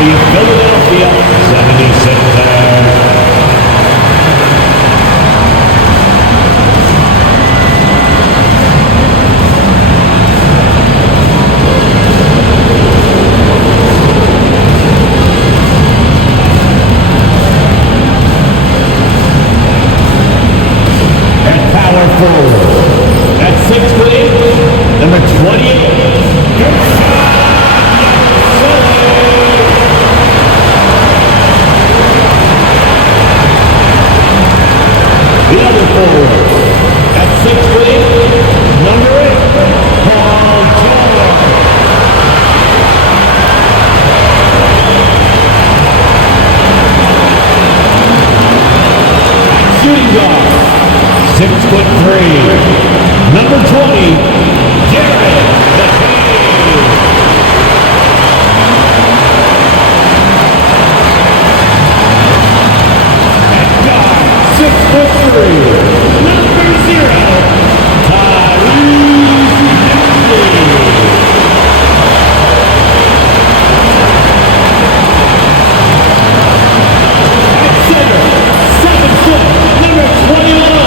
the Philadelphia 76ers. At 6'8", number 28, the other forward, at 6'8", number 8, Paul George. Shooting guard, 6'3", number 20, Jared McCain. At guard, 6'3", number 0, Tyrese Maxey. At center, 7 foot, number 21.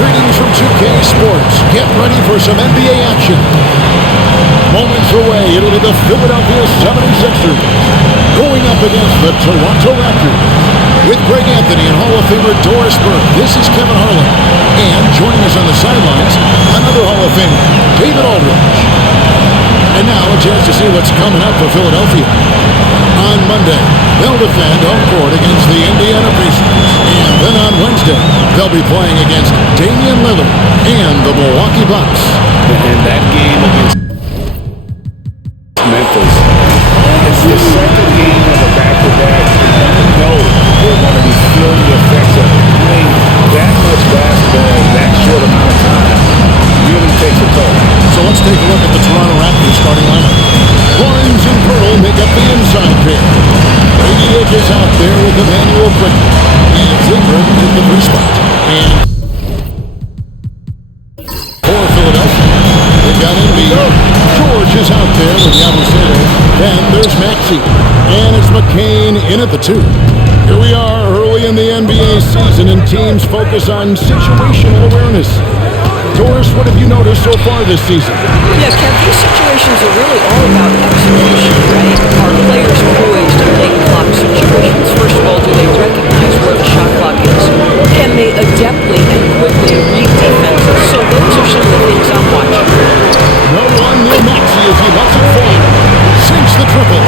Greetings from 2K Sports. Get ready for some NBA action. Moments away, it'll be the Philadelphia 76ers going up against the Toronto Raptors. With Greg Anthony and Hall of Famer Doris Burke, this is Kevin Harlan. And joining us on the sidelines, another Hall of Famer, David Aldridge. And now a chance to see what's coming up for Philadelphia. On Monday, they'll defend home court against the Indiana Pacers. And then on Wednesday, they'll be playing against Damian Lillard and the Milwaukee Bucks. And that game against Memphis, it's the second game of a back-to-back. You know they're going to be feeling the effects of it. Playing that much basketball in that short amount of time really takes a toll. So let's take a look at the Toronto Raptors starting lineup. Barnes and Pearl make up the inside pair. Brady Edges out there with Emmanuel Quickly. And Ingram in the free spot. And for Philadelphia, they've got Embiid. George is out there with Yabusele. Then there's Maxey. And it's McCain in at the 2. Here we are early in the NBA season, and teams focus on situational awareness. Doris, what have you noticed so far this season? Yeah, Kev, these situations are really all about execution, right? Are players poised in late clock situations? First of all, do they recognize where the shot clock is? Can they adeptly and quickly read defenses? So those are some of the things I'm watching. No one near Maxey as he lets it fall. Sinks the triple.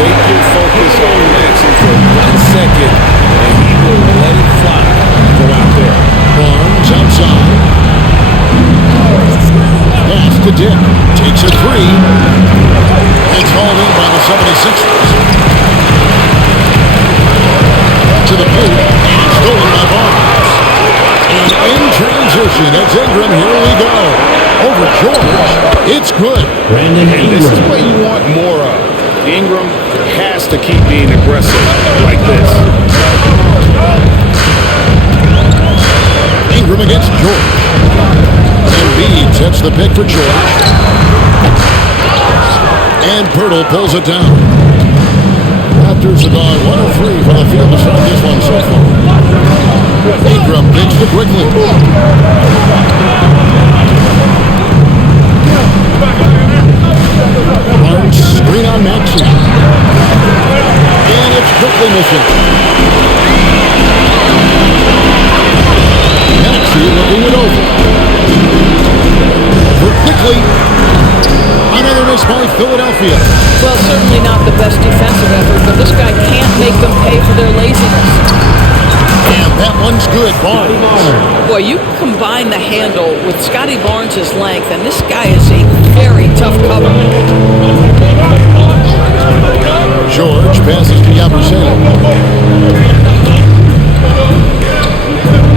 Take your focus on Maxey for 1 second, and he will let it fly. Go out there. Barnes outside. Pass to Dick. Takes a 3. It's hauled in by the 76ers. To the paint. And stolen by Barnes. And in transition, it's Ingram. Here we go. Over George. It's good. Brandon And this is Ingram. what you want more of. Ingram has to keep being aggressive like this. Ingram against George. Embiid sets the pick for George. And Pirtle pulls it down. Raptors have gone 1 of 3 from the field to start this one so far. Ingram picks to Quickly. Barnes screen on Maxey. And it's Quickly missing. Maxey looking it over. For Quickly. Another miss by Philadelphia. Well, certainly not the best defensive effort, but this guy can't make them pay for their laziness. And that one's good, Barnes. Boy, you combine the handle with Scotty Barnes' length, and this guy is a very tough cover. George passes to Yabusele.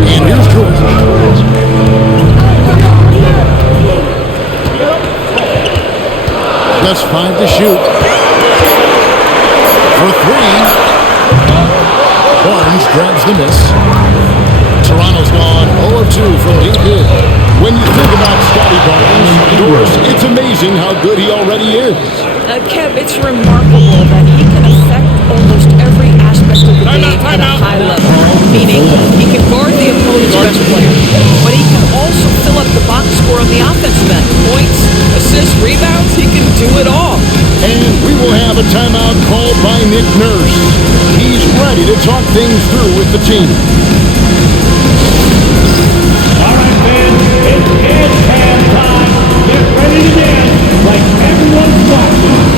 And here's George. Just 5 to shoot. For 3. Barnes grabs the miss. Toronto's gone 0 of 2 from deep here. When you think about Scotty Barnes indoors, it's amazing how good he already is. Kev, it's remarkable that he can affect almost every aspect of the game at a high level. Meaning, he can guard the opponent's best player, but he can also fill up the box score on the offensive end. Points, assists, rebounds, he can do it all. And we will have a timeout called by Nick Nurse. He's ready to talk things through with the team. All right, fans, it's halftime. Get ready to dance like everyone's watching.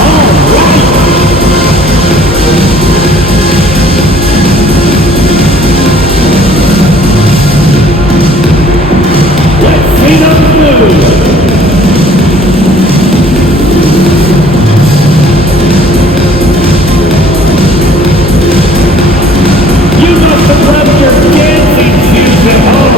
All right. Let's see them move. You must have left your dancing shoes at home.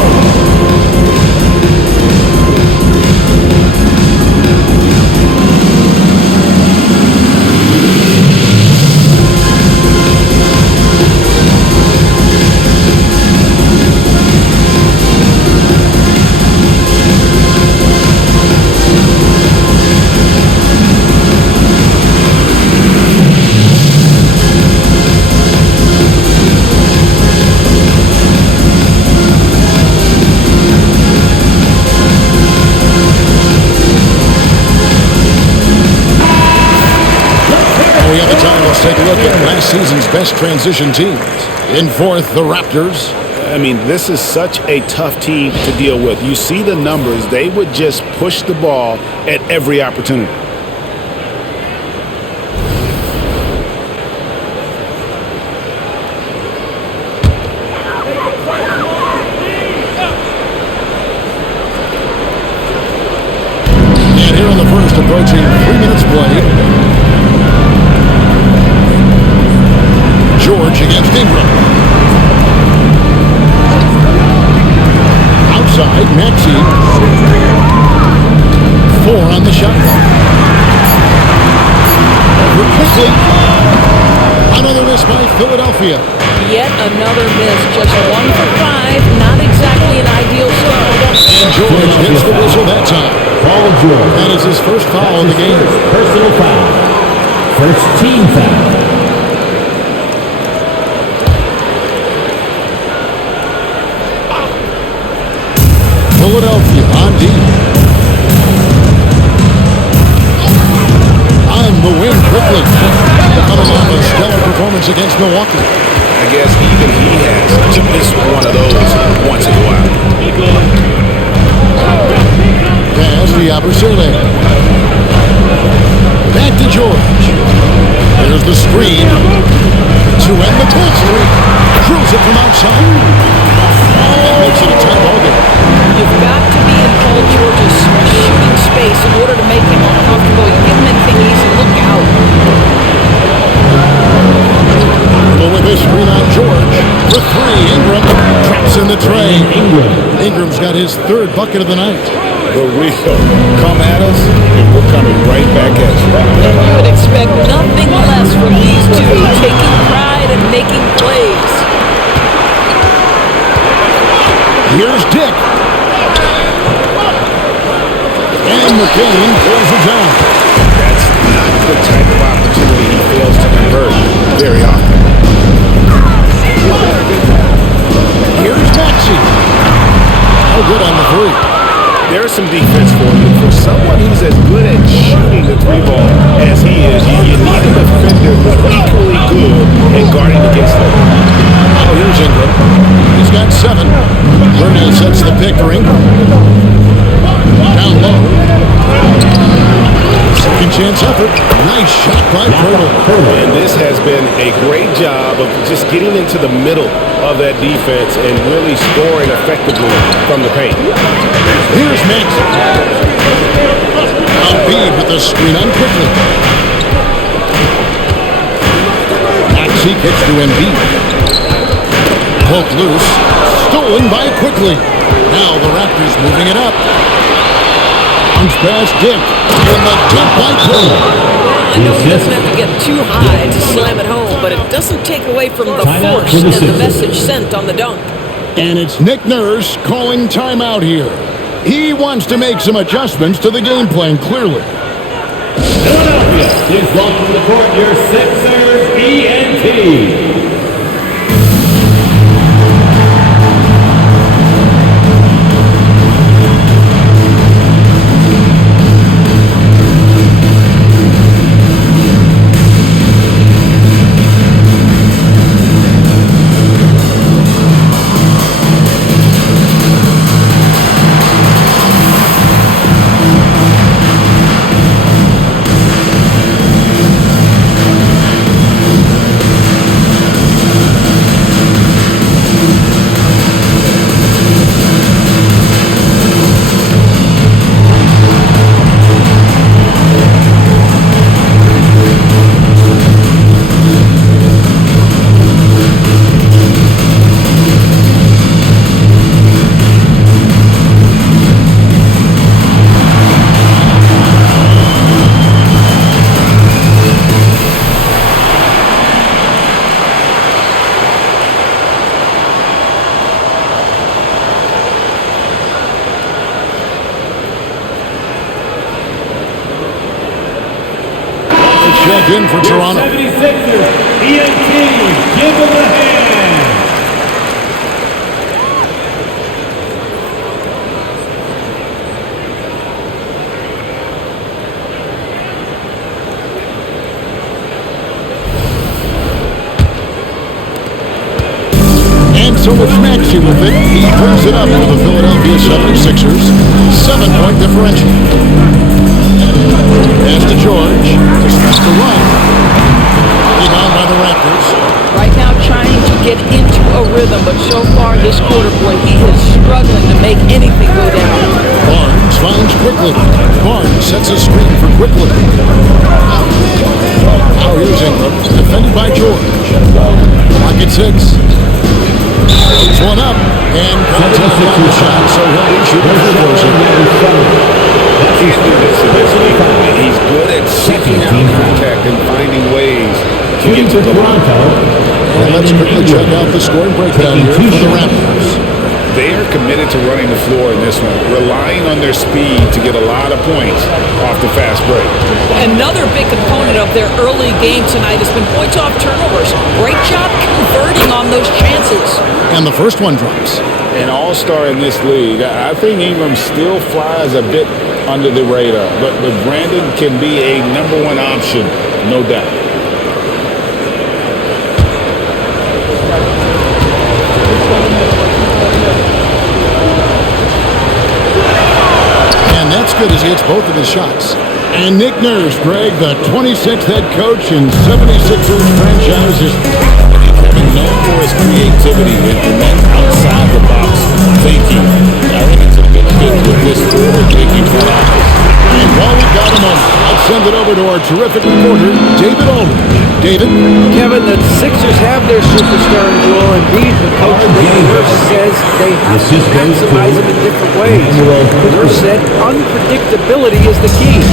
We have the time. Let's take a look at last season's best transition teams. In fourth, the Raptors. I mean, this is such a tough team to deal with. You see the numbers. They would just push the ball at every opportunity. And here in the first, approaching 3 minutes played. George against Ingram. Outside, Maxey. 4 on the shot clock. Over quickly. Another miss by Philadelphia. Yet another miss, just 1 for 5, not exactly an ideal start. And George gets the whistle that time. Paul George. That is his first foul of the game. Personal foul. First team foul. Philadelphia on D. On the wing quickly. Coming off a stellar performance against Milwaukee. I guess even he has to miss one of those once in a while. Pass the Abercrombie. Back to George. There's the screen. To end the pull streak. Throws it from outside. That makes it a tie ball game. You've got to be in Paul George's shooting space in order to make him uncomfortable. You give him anything easy, look out. Well, with this screen on George, for 3, Ingram drops in the tray. Ingram's got his 3rd bucket of the night. The real come at us, and we're coming right back at you. You would expect nothing less from these two, taking pride and making plays. Here's Dick. And McCain pulls it down. That's not the type of opportunity he fails to convert very often. Here's Maxey. Oh, good on the 3. There's some defense for you. For someone who's as good at shooting the 3 ball as he is, you need a defender who's equally good at guarding against them. Oh, here's Ingram. He's got 7. Burnett sets the pick for Ingram. Down low. Second chance effort. Nice shot by Pirtle. And this has been a great job of just getting into the middle of that defense and really scoring effectively from the paint. Here's Maxey. Embiid with the screen on quickly. Maxey kicks to Embiid. Poked loose. Stolen by quickly. Now the Raptors moving it up. Bounce pass, Dick. In the dip by Cole. I know he doesn't have to get too high to slam it home, but it doesn't take away from the Timeout force for the and the Sixers. message sent on the dunk. And it's Nick Nurse calling timeout here. He wants to make some adjustments to the game plan, clearly. Philadelphia, please welcome to the court your Sixers ENT. Check in for Toronto. 76ers ENT, give them a hand. And so it's Maxey with it. He brings it up for the Philadelphia 76ers. 7-point differential. Pass to George. Just has to run. Rebound by the Raptors. Right now trying to get into a rhythm, but so far this quarter, boy, he is struggling to make anything go down. Barnes finds Quickly. Barnes sets a screen for Quickly. Now here's Ingram. Defended by George. Clock at 6. Puts one up. And contact on the shot, so he'll be shooting for closing. He's good at seeking out contact and finding ways to get to the line. And let's quickly check out the scoring breakdown here for the Raptors. They are committed to running the floor in this one, relying on their speed to get a lot of points off the fast break. Another big component of their early game tonight has been points off turnovers. Great job converting on those chances. And the first one drops. An all-star in this league. I think Ingram still flies a bit under the radar, but Brandon can be a #1 option, no doubt. And that's good as he hits both of his shots. And Nick Nurse, Greg, the 26th head coach in 76ers franchise history. Kevin, known for his creativity and outside-the-box thinking. I think it's a good fit with this forward-thinking front office. And while we've got a moment, I'll send it over to our terrific reporter, David Aldridge. David? Kevin, the Sixers have their superstar in Joel Embiid, but Coach Nurse says they have to maximize him in different ways. Nurse said unpredictability is the key.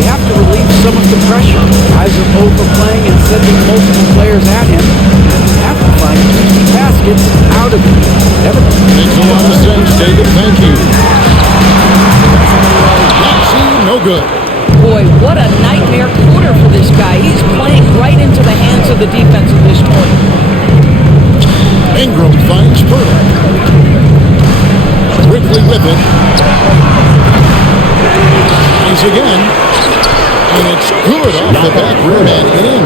You have to relieve some of the pressure. Guys are overplaying and sending multiple players at him. You have to find easy baskets out of it. Kevin? Makes a lot of sense, David. Thank you. No good. Boy, what a nightmare quarter for this guy. He's playing right into the hands of the defense at this point. Ingram finds Purtle. Quickly with it. He's again. And it's good off the back rim and in.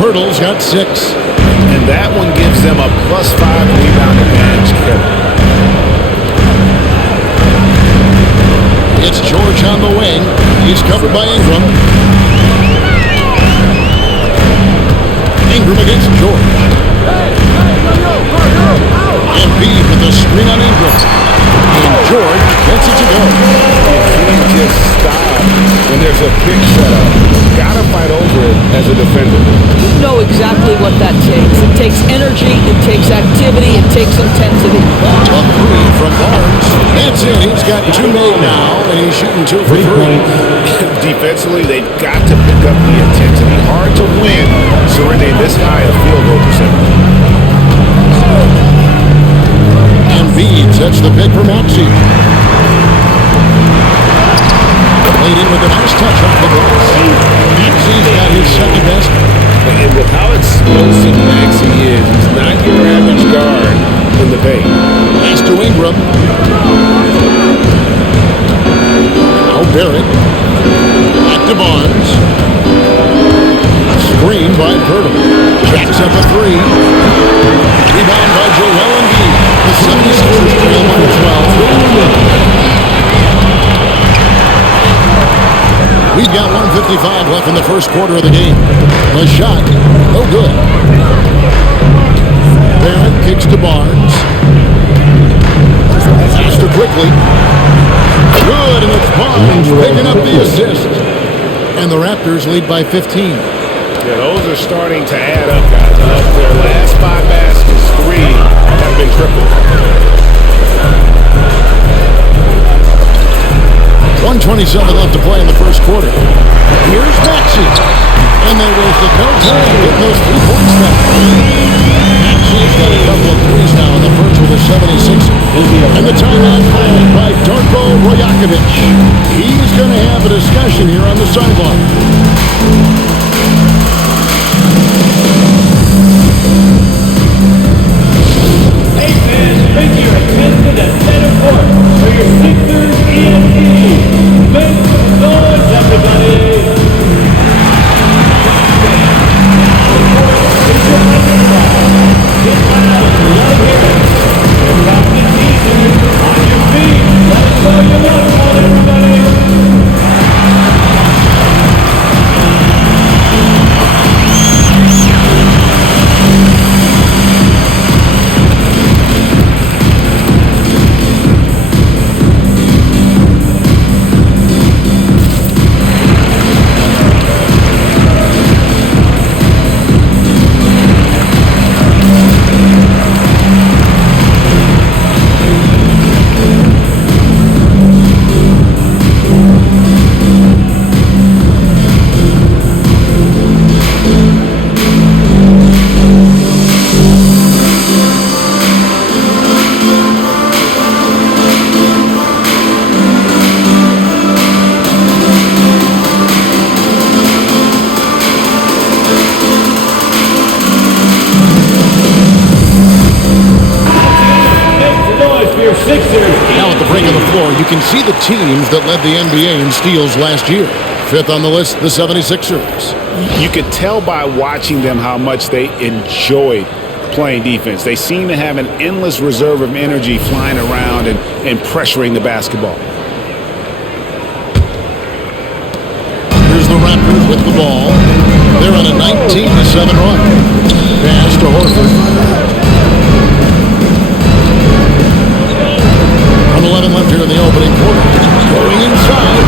Purtle's got 6. And that one gives them a +5 rebound advantage, Kevin. It's George on the wing. He's covered by Ingram. Ingram against George. Embiid with the screen on Ingram. And George gets it to go. You can't just stop when there's a pick set up. Gotta fight over it as a defender. You know exactly what that takes. It takes energy, it takes activity, it takes intensity. A 3 from Barnes. That's it. He's got 2 made now. and he's shooting 2 for 3. Defensively, they've got to pick up the intensity. Hard to win surrendering this high a field goal percentage. And Embiid sets the pick for Maxey. Played in with a nice touch off the glass. Maxey's got his second best. And with how explosive Maxey is, he's not your average guard in the paint. Pass to Ingram. Now Barrett. Back to Barnes. Screen by Pirtle. Jacks up a 3. Rebound by Joel Embiid. The 76ers trail by 12. We've got 1:55 left in the first quarter of the game. The shot, no good. Barrett kicks to Barnes. Faster quickly. Good, and it's Barnes picking up the assist. And the Raptors lead by 15. Yeah, those are starting to add up, guys. Their last 5 baskets, 3 have been tripled. 1:27 left to play in the first quarter. Here's Maxey. And they wasted no time getting those 3 points back. Maxey's got a couple of threes now in the first with a 76. And the timeout called by Darko Rajakovic. He's going to have a discussion here on the sideline. Hey fans, bring your attention to center court for your Sixers ENT. Make some noise, everybody. Get loud, let it hear it. We're talking easy. On your feet. Let us know you love it, everybody. Now at the break of the floor, you can see the teams that led the NBA in steals last year. 5th on the list, the 76ers. You could tell by watching them how much they enjoyed playing defense. They seem to have an endless reserve of energy flying around and pressuring the basketball. Here's the Raptors with the ball. They're on a 19-7 run. Pass to Horford. 11 left here in the opening quarter. Going inside.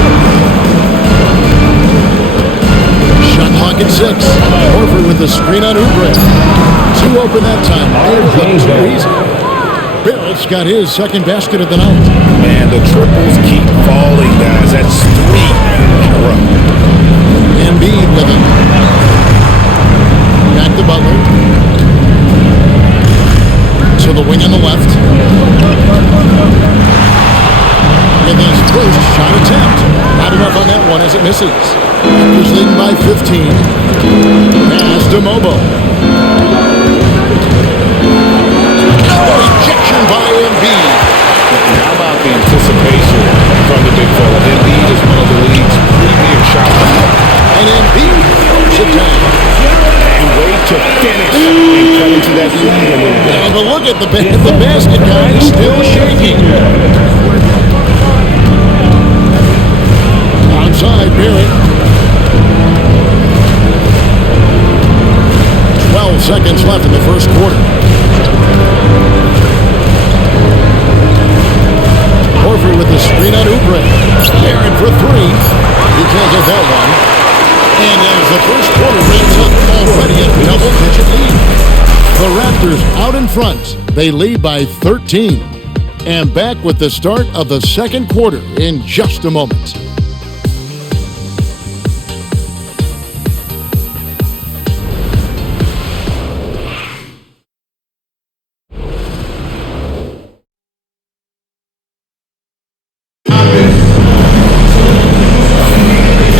Shot clock at 6. Horford with the screen on Oubre. 2 open that time. Myers too easy. Barrett's got his second basket of the night. Man, the triples keep falling, guys. That's 3 in a row. Embiid with it. Back to Butler. To the wing on the left. With his first shot attempt. Not enough on that one as it misses. Raptors leading by 15. Pass to Mobo. Rejection by Embiid. How about the anticipation from the big fella? Embiid is one of the league's premier shot blockers. And Embiid throws it down. And wait to finish and cut into that lead a little bit. And look at the basket guy is still shaking. Outside, Barrett. 12 seconds left in the first quarter. Horford with the screen on Oubre. Barrett for 3. He can't get that one. And as the first quarter wraps up, already a double-digit lead. The Raptors out in front. They lead by 13. And back with the start of the second quarter in just a moment.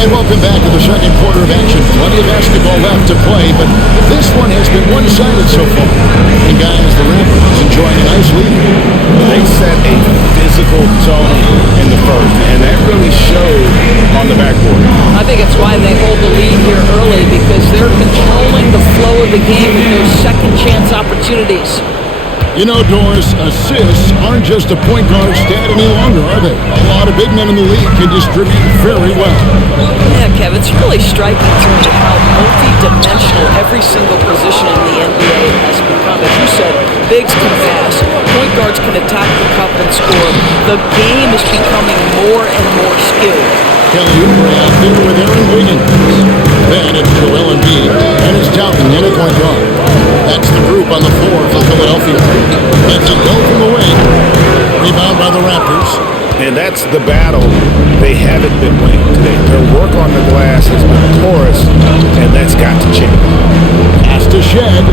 And welcome back to the second quarter of action. Plenty of basketball left to play, but this one has been one-sided so far. And guys, the Raptors enjoying a nice lead. They set a physical tone in the first, and that really showed on the backboard. I think it's why they hold the lead here early, because they're controlling the flow of the game with those second chance opportunities. You know, Doris, assists aren't just a point guard stat any longer, are they? A lot of big men in the league can distribute very well. Yeah, Kev, it's really striking to me how multi-dimensional every single position in the NBA has become. As you said, bigs can pass, point guards can attack the cup and score. The game is becoming more and more skilled. Kelly Oubre out there with Aaron Wiggins. Then it's Joel Embiid, and it's Dalton in at point guard. That's the group on the floor for Philadelphia. Let's it go from the wing. Rebound by the Raptors. And that's the battle they haven't been winning today. Their work on the glass has been porous, and that's got to change. Pass to Shed.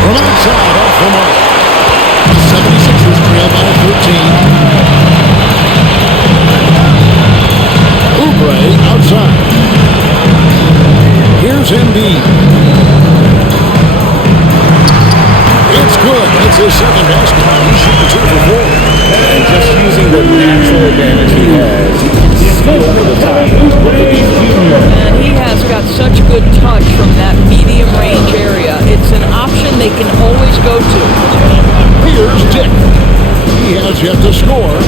From outside, off the mark. The 76ers trail by 13. Oubre outside. Here's Embiid. It's good. It's his second basket. He's shooting 2 for 4. And just using the natural advantage he has, he can see over the top with the defense. And he has got such good touch from that medium range area. It's an option they can always go to. Here's Dick. He has yet to score.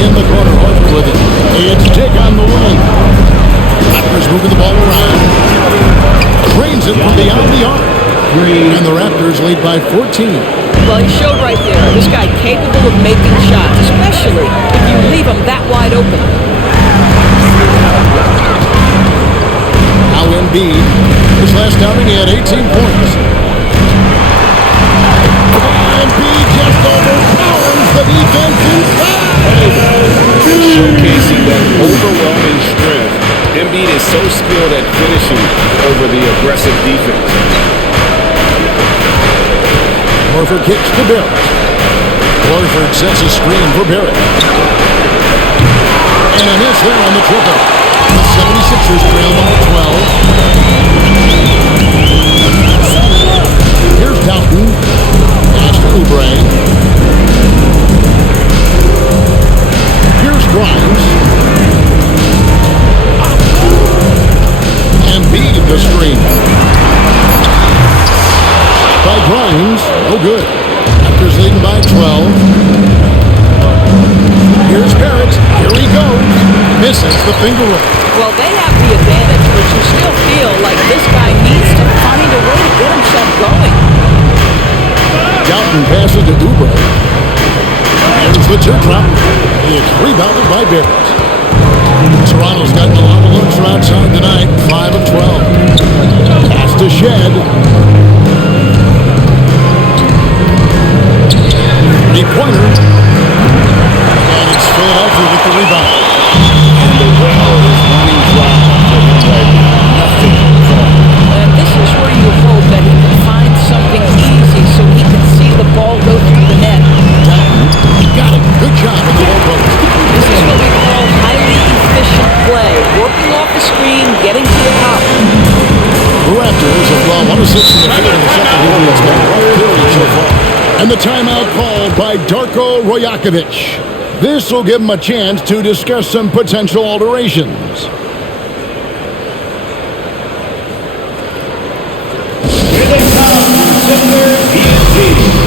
In the corner, Harper with it. It's Dick on the wing. Raptors moving the ball around. Drains it from beyond the arc. And the Raptors lead by 14. Well, he showed right there. This guy capable of making shots, especially if you leave him that wide open. Now Embiid. His last outing, he had 18 points. Embiid just overpowers the defense inside. Showcasing that overwhelming strength. Embiid is so skilled at finishing over the aggressive defense. Horford kicks to Barrett. Horford sets a screen for Barrett. And a miss there on the triple. The 76ers trail by 12. Here's Dalton. Pass to Oubre. Here's Grimes. Embiid the screen. By Grimes, no good. Raptors leading by 12. Here's Barrett. Here he goes. Misses the finger roll. Well, they have the advantage, but you still feel like this guy needs to find a way to get himself going. Dalton passes to Oubre. There's the teardrop. It's rebounded by Barrett. Toronto's gotten a lot of looks from outside tonight. 5 of 12. Pass to Shed. Three-pointer. And it's Philadelphia with the rebound. And the well is running dry for him right now. Nothing from him. And this is where you hope that he can find something easy so he can see the ball go through the net. Got it. Good job on the low post. This is what we call highly efficient play. Working off the screen, getting to the top. The Raptors have gone 1 of 6 in the field in the second quarter. It's been a rough period so far. And the timeout called by Darko Rajakovic. This will give him a chance to discuss some potential alterations. Here they come, Sixers ENT.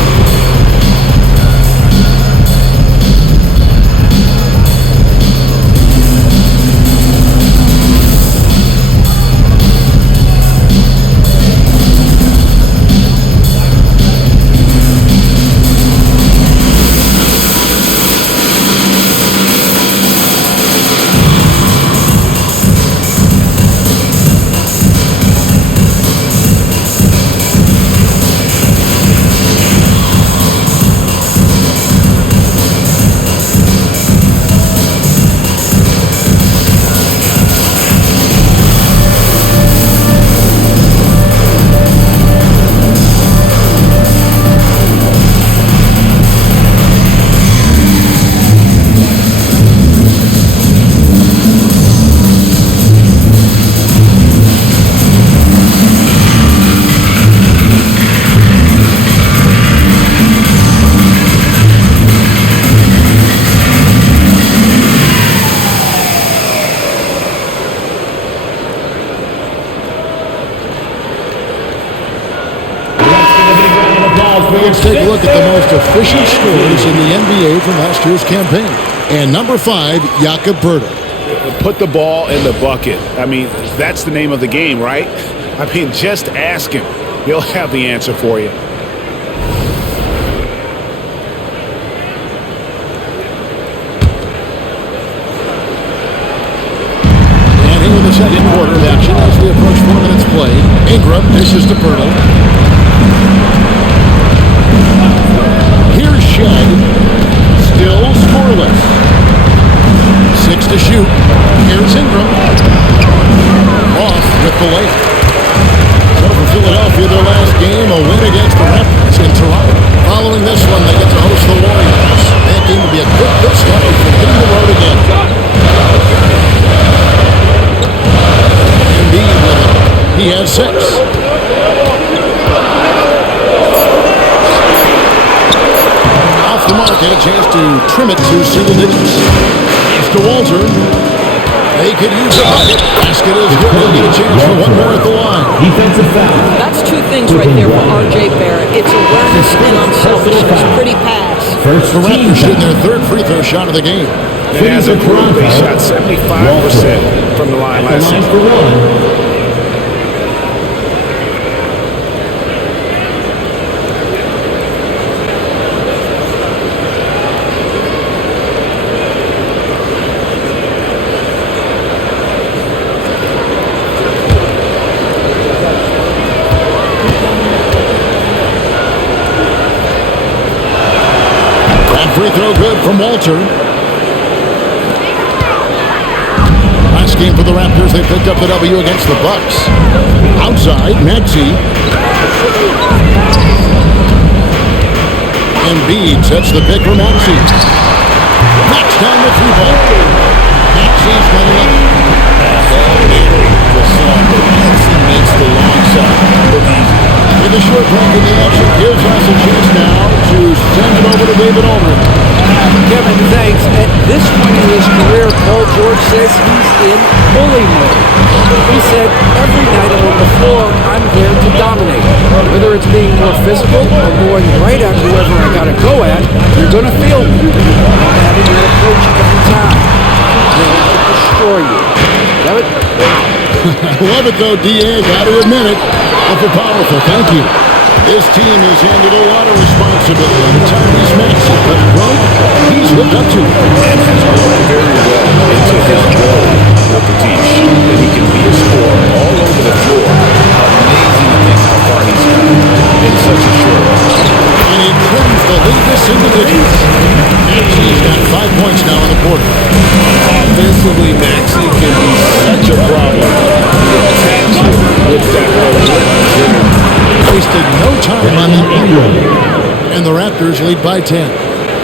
Let's take a look at the most efficient scorers in the NBA from last year's campaign. And number 5, Jakob Poeltl. Put the ball in the bucket. I mean, that's the name of the game, right? I mean, just ask him. He'll have the answer for you. And here in the second quarter of action as we approach 4 minutes played. Ingram dishes to Poeltl. Here's Shed. Still scoreless. 6 to shoot. Here's Ingram. Off with the layup. So for Philadelphia, their last game, a win against the Raptors in Toronto. Following this one, they get to host the Warriors. That game will be a good start for hitting the road again. Embiid with it. He has 6. Off the mark, and a chance to trim it to single digits. He's to Walter. They could use a bucket. Basket is good. They'll get a chance for one more at the line. Defensive foul. That's 2 things right there for R.J. Barrett. It's awareness and unselfishness. Pretty pass. The Raptors shooting their 3rd free throw shot of the game. And as a group, they shot 75% from the line last season. Free throw good from Walter. Last game for the Raptors, they picked up the W against the Bucks. Outside, Maxey. Embiid sets the pick for Maxey. Knocks down the 3-ball. Maxey's got another. Maxey makes the long shot. With a short break in the action, gives us a chance now to send it over to David Aldridge. Kevin, thanks. At this point in his career, Paul George says he's in bully mode. He said, every night I'm on the floor, I'm there to dominate. Whether it's being more physical or going right at whoever I got to go at, you're going to feel me. I'm having your approach every time. They're going to destroy you. Got it? Love it, though, D.A. Got to admit it. Upper powerful. Thank you. This team has handled a lot of responsibility. The time he's Maxey, but he's lived up to it. And has grown very well into his role with the team. That he can be a scorer all over the floor. Amazing to think how far he's come in such a short time. And he trims the lead to single digits. Maxey's got 5 points now in the quarter. Offensively, Maxey can be such a problem. He attacks you with that relentless energy. Wasted no time on that one. And the Raptors lead by 10.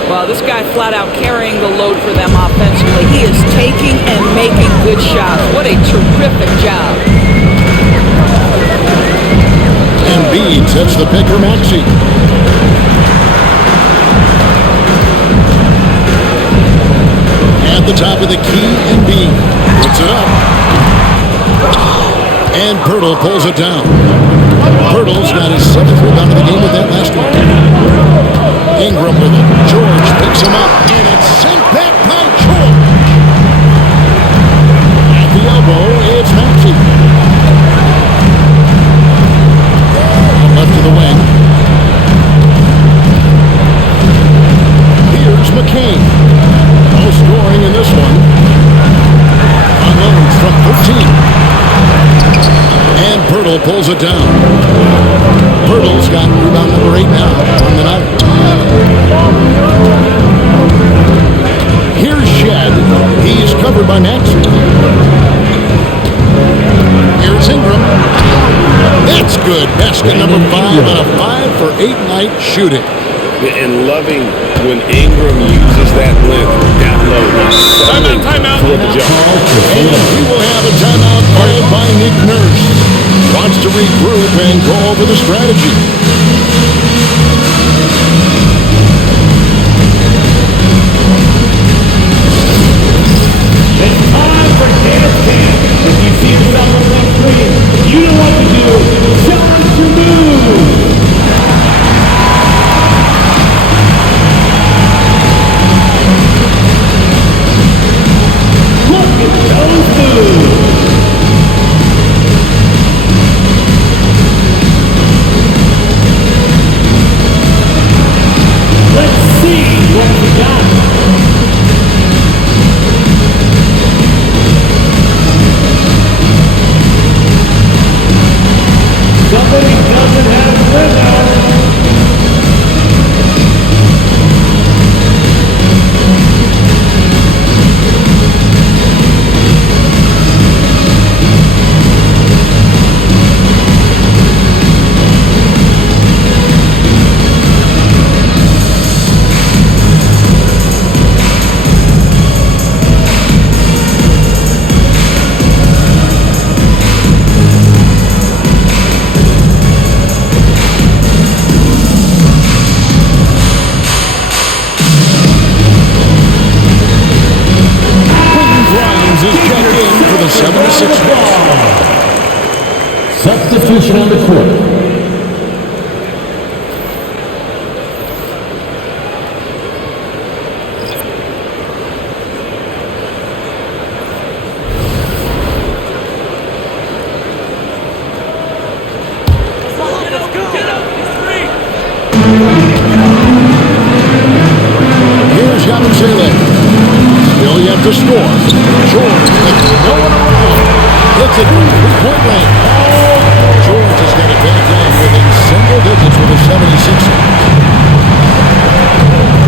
Well, this guy flat out carrying the load for them offensively. He is taking and making good shots. What a terrific job. Embiid sets the pick for Maxey. At the top of the key, Embiid puts it up. And Poeltl pulls it down. Poeltl's got his 7th rebound of the game with that last one. Ingram with it. George picks him up. And it's sent back by George. At the elbow, it's Maxey. Left to the wing. Here's McCain. No scoring in this one. Unloads from 13. And Poeltl pulls it down. Poeltl's got rebound number 8 now on the night. Here's Shed. He's covered by Maxey. Here's Ingram. That's good. Basket number 5 on a 5-for-8 night shooting. And loving when Ingram uses that length down low. Timeout. For the jump. And we will have a timeout called by Nick Nurse. Wants to regroup and go over the strategy. It's time for dance camp. If you see yourself on that screen, you know what to do. Challenge to move. what we got. Somebody doesn't have rhythm. Substitution on the court. Here's Yabusele. Still yet to score. George with no one around. Hits it from three-point range. George has got it back down within single digits with a 76.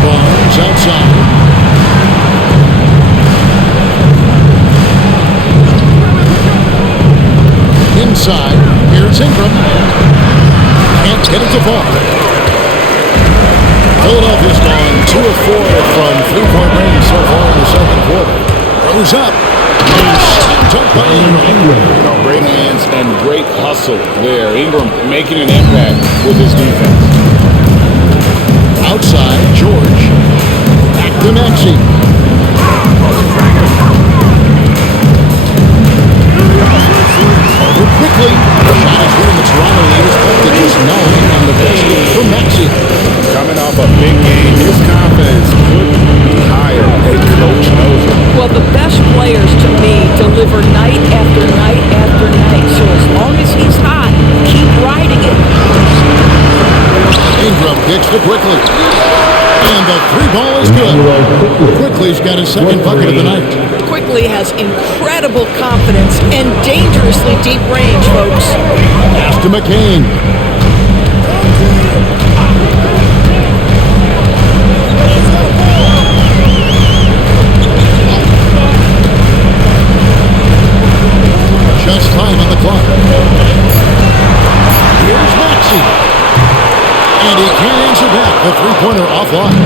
Barnes outside. Inside. Here's Ingram. Can't get it to fall. Philadelphia's gone 2 of 4 from three-point range so far in the second quarter. Throws up. Great hands and great hustle there. Ingram making an impact with his defense. Outside, George. Back to Maxey. Over quickly. Shot is winning the Toronto lead. It's up to just 9 on the basket for Maxey. Coming off a big game, his confidence couldn't be higher. A coach knows it. Well, the best players to me deliver night after night after night. So as long as he's hot, keep riding it. Ingram kicks to Quickly. And the three ball is good. Quickly's got his second bucket of the night. Quickly has incredible confidence and dangerously deep range, folks. Pass to McCain. Just 5 on the clock. Here's Maxey. And he can't answer back. The three-pointer offline.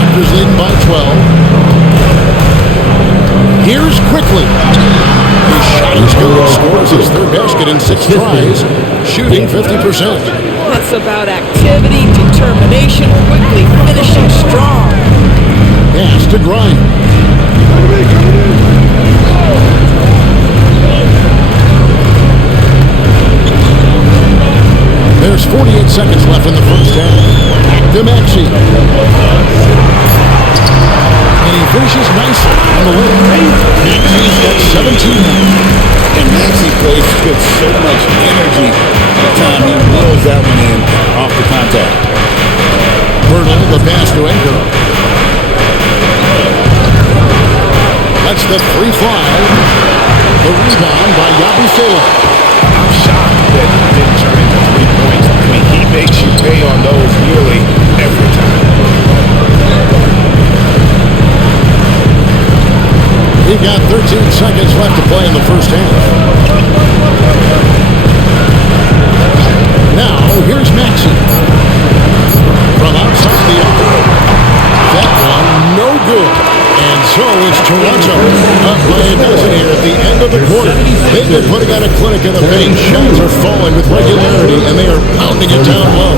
Raptors leading by 12. Here's Quickly. His shot is good. Scores his third basket in 6 tries. Shooting 50%. That's about activity, determination, Quickly finishing strong. Pass to Grimes. There's 48 seconds left in the first half. Back to Maxey. And he finishes nicely on the win. Maxey's got 17 now. And Maxey plays with so much energy at the time he wheels that one in off the contact. Bertle, the pass to Ingram. That's the free fly. The rebound by Yabusele. I'm shocked that he didn't turn into 3 points. I mean, he makes you pay on those nearly every time. We've got 13 seconds left to play in the first half. Now, here's Maxey. From outside the arc. That one, no good. And so it's Toronto up by a dozen here at the end of the quarter. They've been putting out a clinic in the paint. Shots are falling with regularity, and they are pounding it down low.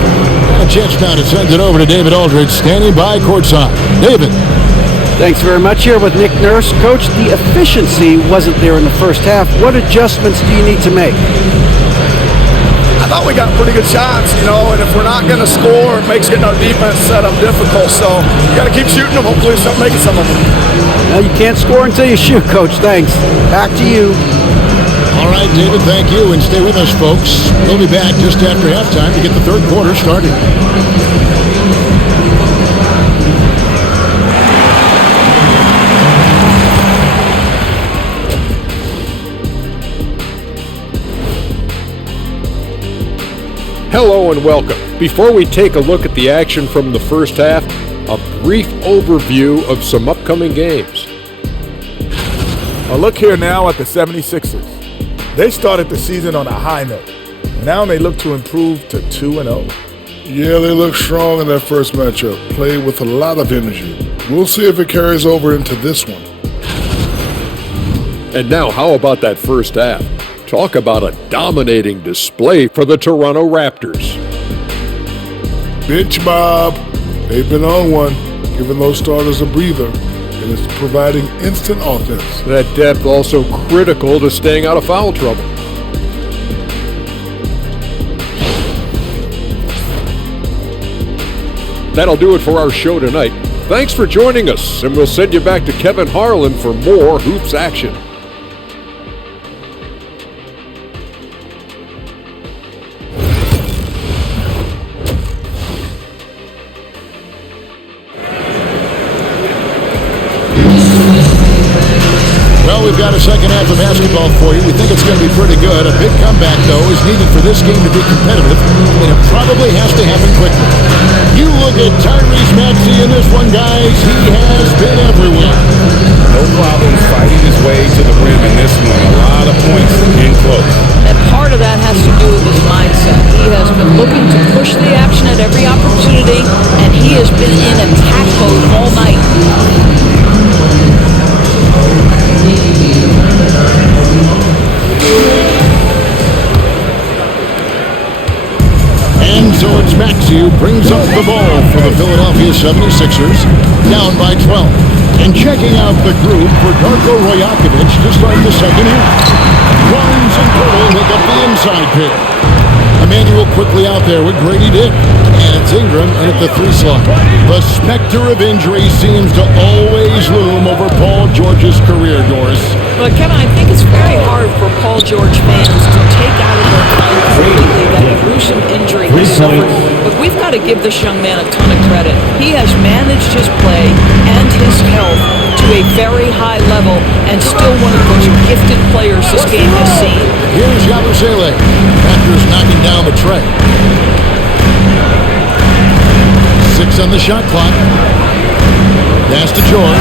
A chance now to send it over to David Aldridge, standing by courtside. David. Thanks very much. Here with Nick Nurse. Coach, the efficiency wasn't there in the first half. What adjustments do you need to make? I thought we got pretty good shots, and if we're not going to score, it makes getting our defense set up difficult. So you got to keep shooting them. Hopefully, start making some of them. Well, you can't score until you shoot, Coach. Thanks. Back to you. All right, David, thank you, and stay with us, folks. We'll be back just after halftime to get the third quarter started. hello and welcome. Before we take a look at the action from the first half, a brief overview of some upcoming games. A look here now at the 76ers. They started the season on a high note. Now they look to improve to 2-0. Yeah, they look strong in their first matchup. Played with a lot of energy. We'll see if it carries over into this one. And now, how about that first half? Talk about a dominating display for the Toronto Raptors. Bench Bob. They've been on one, giving those starters a breather, and it's providing instant offense. That depth also critical to staying out of foul trouble. That'll do it for our show tonight. Thanks for joining us, and we'll send you back to Kevin Harlan for more Hoops action. Well, we've got a second half of basketball for you. We think it's going to be pretty good. A big comeback, though, is needed for this game to be competitive, and it probably has to happen quickly. You look at Tyrese Maxey in this one, guys. He has been everywhere. No problem fighting his way to the rim in this one. A lot of points in close. And part of that has to do with his mindset. He has been looking to push the action at every opportunity, and he has been in attack mode all night. And so it's Maxey who brings up the ball for the Philadelphia 76ers, down by 12. And checking out the group for Darko Rajakovic to start the second half. Barnes and Poole make up the inside pair. Emmanuel quickly out there with Grady Dick. And it's Ingram in at the 3 slot. The specter of injury seems to always loom over Paul George's career, Doris. But Kevin, I think it's very hard for Paul George fans to take out of their mind completely that gruesome injury he suffered. But we've got to give this young man a ton of credit. He has managed his play and his health to a very high level and still one of the most gifted players this game has seen. Here's Yabusele. Raptors knocking down the tray. 6 on the shot clock. Pass to George.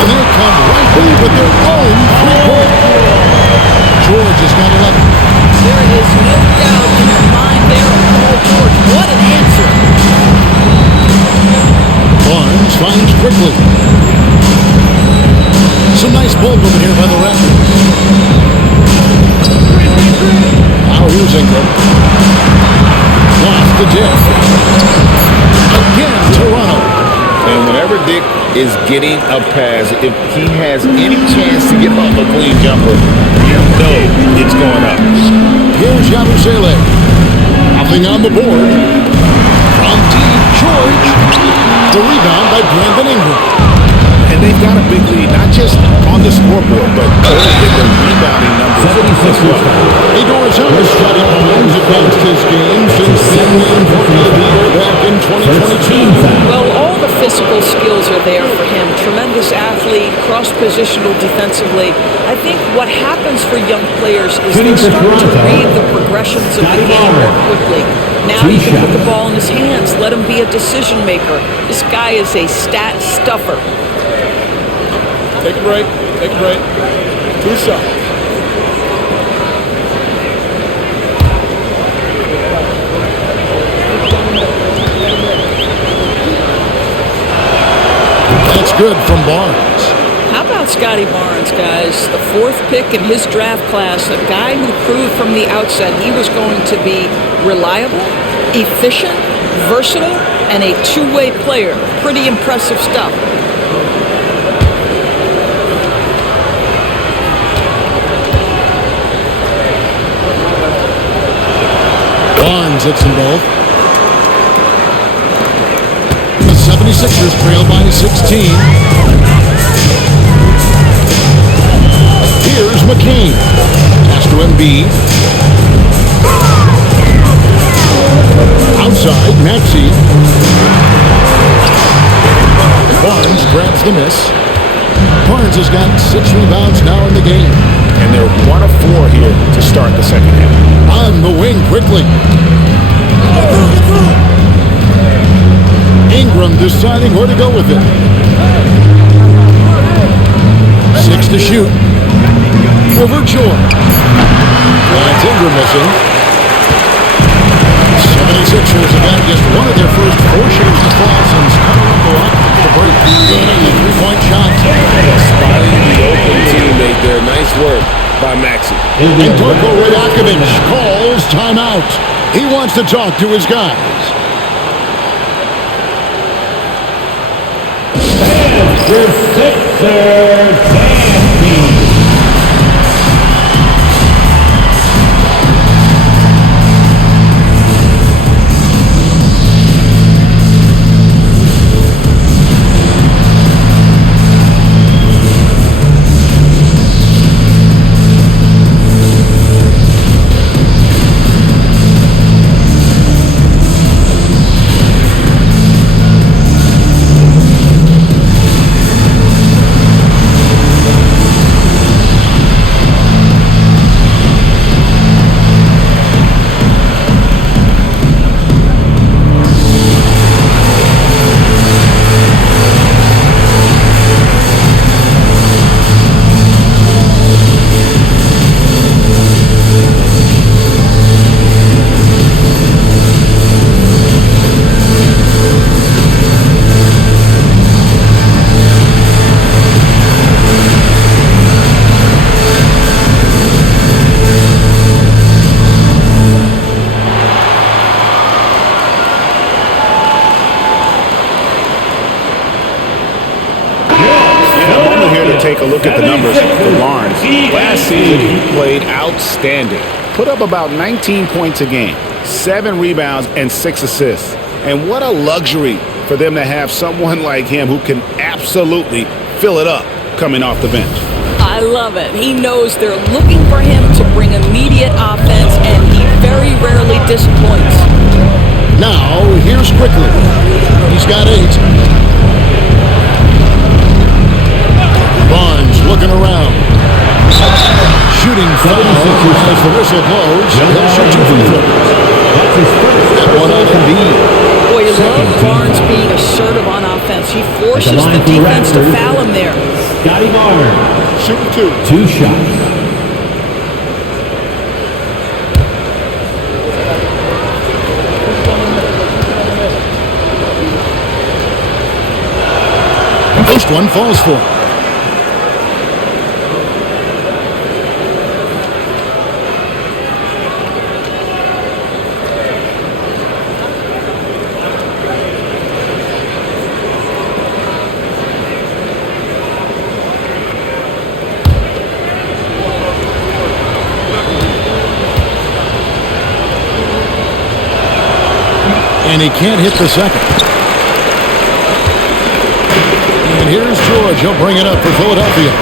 And they come right through with their own three-point. George has got 11. There is no doubt in your mind there of Paul George. What an answer. Barnes finds quickly. Some nice ball movement here by the Raptors. Now here's Ingram. Off the Dick. Again, Toronto. And whenever Dick is getting a pass, if he has any chance to get off a clean jumper, you know it's going up. Here's Yabusele. Nothing on the board. From deep, George. The rebound by Brandon Ingram. And they've got a big lead, not just on the scoreboard, but they've been rebounding numbers as well. Hey, Doris, how has Scotty Barnes advanced his game since being named Rookie of the Year back in 2022? Well, all the physical skills are there for him. Tremendous athlete, cross-positional defensively. I think what happens for young players is they start to read the progressions of the game more quickly. Now he can put the ball in his hands, let him be a decision maker. This guy is a stat stuffer. Take a break. Take a break. 2 shots. That's good from Barnes. How about Scotty Barnes, guys? The 4th pick in his draft class, a guy who proved from the outset he was going to be reliable, efficient, versatile, and a two-way player. Pretty impressive stuff. Barnes hits them both. The 76ers trail by 16. Here's McCain. Pass to Embiid. Outside, Maxey. Barnes grabs the miss. Barnes has got 6 rebounds now in the game. And they're 1 of 4 here to start the second half. On the wing quickly. Ingram deciding where to go with it. 6 to shoot. Over Jordan. That's Ingram missing. 76ers have got just one of their first 4 shooters to fall since coming up the break. Gaining a 3-point shot. Spotting the open teammate there. Nice work by Maxey. And Darko Rajakovic calls timeout. He wants to talk to his guys. The Sixers dancing. Take a look at the numbers for Barnes. Last season, he played outstanding. Put up about 19 points a game, 7 rebounds, and 6 assists. And what a luxury for them to have someone like him who can absolutely fill it up coming off the bench. I love it. He knows they're looking for him to bring immediate offense, and he very rarely disappoints. Now, here's Quickly. He's got 8. Barnes looking around. Shooting foul as the whistle blows. He'll shoot 2 free throws. That's his first. That one on Embiid. Boy, you love Barnes being assertive on offense. He forces the defense to foul him there. Scotty Barnes. Shooting 2. 2 shots. First one falls for him. And he can't hit the second. And here's George. He'll bring it up for Philadelphia.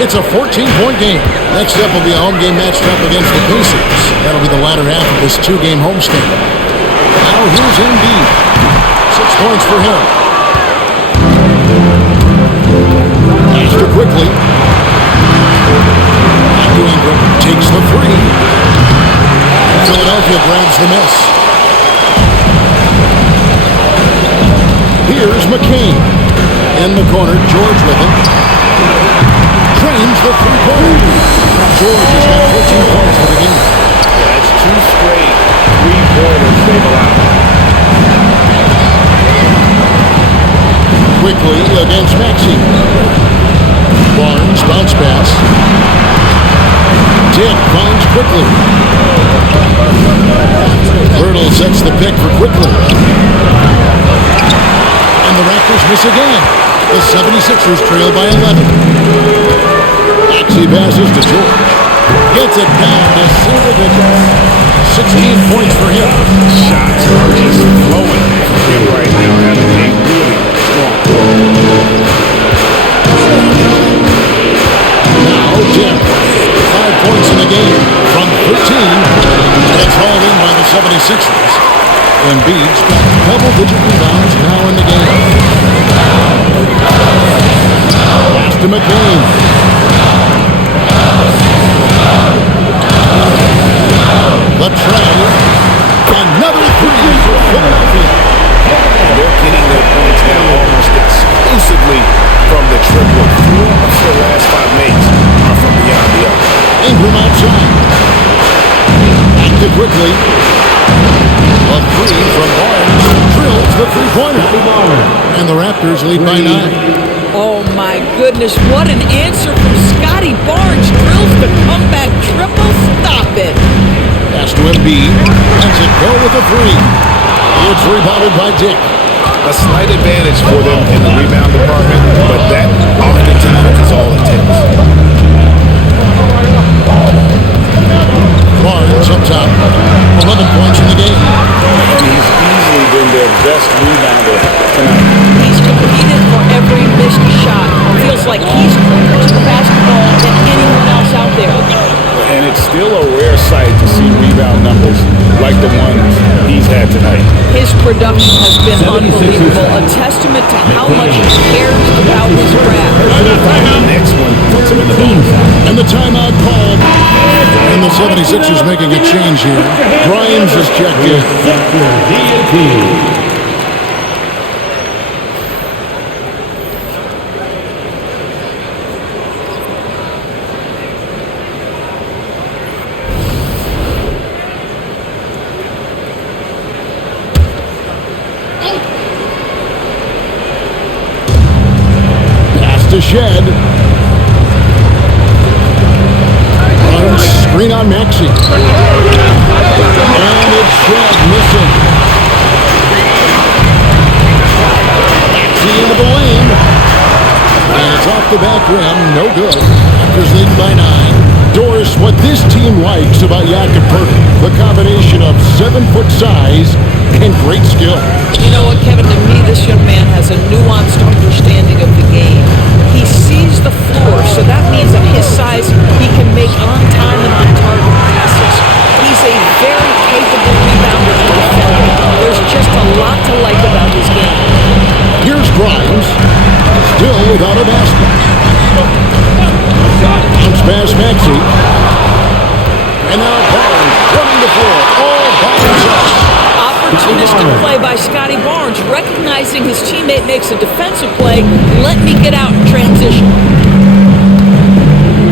It's a 14-point game. Next up will be a home game matched up against the Pacers. That'll be the latter half of this 2-game homestand. Now here's Embiid. 6 points for him. After quickly. Andrew Ingram takes the 3. Philadelphia grabs the miss. Here's McCain. In the corner, George with him. Drains the 3-pointer. George has got 14 points for the game. Yeah, that's 2 straight 3-pointers they've allowed. Quickly against Maxey. Barnes, bounce pass. Dick finds Quickly. Bertle sets the pick for Quickly. And the Raptors miss again. The 76ers trail by 11. Maxey passes to George. Gets it down to single digits. 16 points for him. Shots are just flowing from him right now, having a really strong quarter. Now Jim. 5 points in the game from 13. That's hauled in by the 76ers. Embiid's got double-digit rebounds now in the game. Last to McCain. The tray. Another three for Philadelphia. They're getting their points now almost exclusively from the triple. 4 of their last 5 makes are from beyond the arc. Ingram outside. Active quickly. A three from Barnes. Drills the three-pointer. And the Raptors lead by 9. Oh my goodness, what an answer from Scotty Barnes. Drills the comeback triple. Stop it. Pass to Embiid. Lets it go with a three. It's rebounded by Dick. A slight advantage for them in the rebound department, but that oftentimes is all it takes. Barnes up top. 11 points in the game. He's easily been their best rebounder tonight. He's competed for every missed shot. Feels like he's closer to the basketball than anyone else out there. And it's still a rare sight to see rebound numbers like the ones he's had tonight. His production has been unbelievable, a testament to how much he cares about his craft. The next one puts him in the bonus. And the timeout called. And the 76ers making a change here. Grimes is checked in. To Shed. Barnes screen on Maxey. And it's Shed missing. Maxey into the lane. And it's off the back rim. No good. Raptors leading by 9. Doris, what this team likes about Jakob Poeltl, the combination of 7-foot size and great skill. You know what, Kevin, to me, this young man has a nuanced understanding of the game. He sees the floor, so that means at his size, he can make on-time and on-target passes. He's a very capable rebounder and defender. There's just a lot to like about his game. Here's Grimes, still without a basket. Bounce pass Maxey. And now Barnes running the floor, all by himself. Opportunistic play by Scotty Barnes, recognizing his teammate makes a defensive play. Let me get out in transition.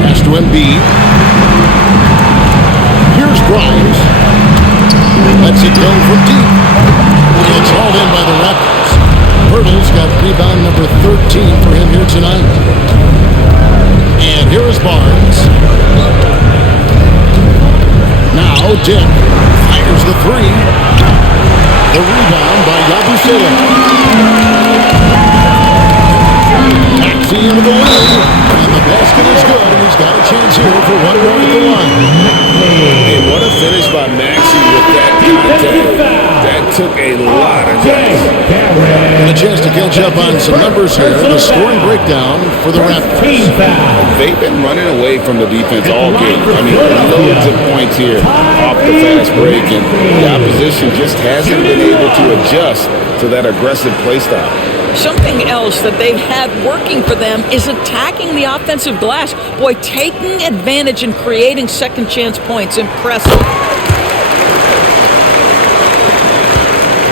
Pass to Embiid. Here's Grimes. Lets it go from deep. It's hauled in by the Raptors. Poeltl's got rebound number 13 for him here tonight. And here is Barnes. Now Dick fires the three. The rebound by Yabusele. Maxey into the lane. And the basket is good. And he's got a chance here for one more at the line. Hey, what a finish by Maxey with that contact. That took a lot of guys. And a chance to catch up on some numbers here. The scoring breakdown for the Raptors. They've been running away from the defense all game. I mean, loads of points here off the fast break, and the opposition just hasn't been able to adjust to that aggressive play style. Something else that they've had working for them is attacking the offensive glass. Boy, taking advantage and creating second chance points. Impressive.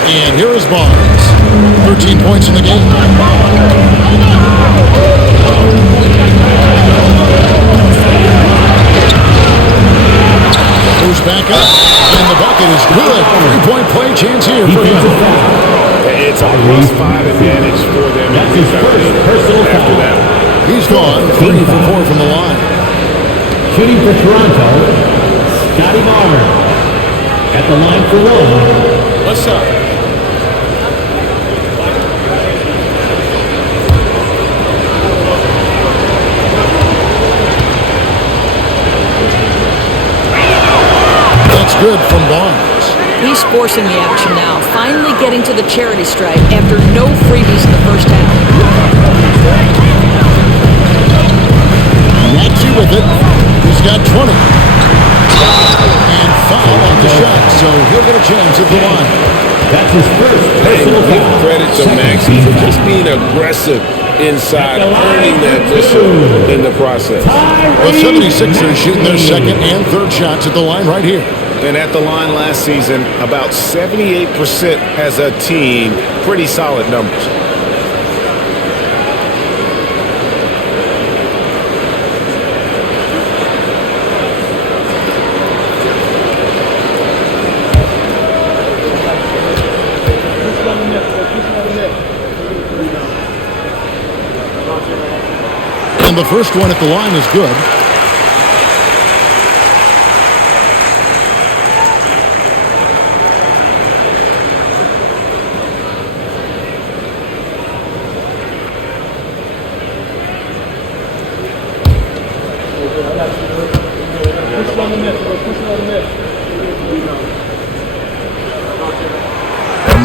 And here is Barnes. 13 points in the game. Goes back up, and the bucket is good. 3-point play chance here for him. It's a +5 advantage for them after that. He's gone 3 for 4 from the line. Shooting for Toronto, Scotty Barnes. At the line for one. What's up? That's good from Barnes. He's forcing the action now, finally getting to the charity stripe after no freebies in the first half. Maxey with it. He's got 20. And foul on the shot, so he'll get a chance at the line. That's his first personal Give foul. credit to Maxey for just being aggressive inside, earning that whistle in the process. The 76ers shooting their second and third shots at the line right here. And at the line last season, about 78% as a team. Pretty solid numbers. And the first one at the line is good.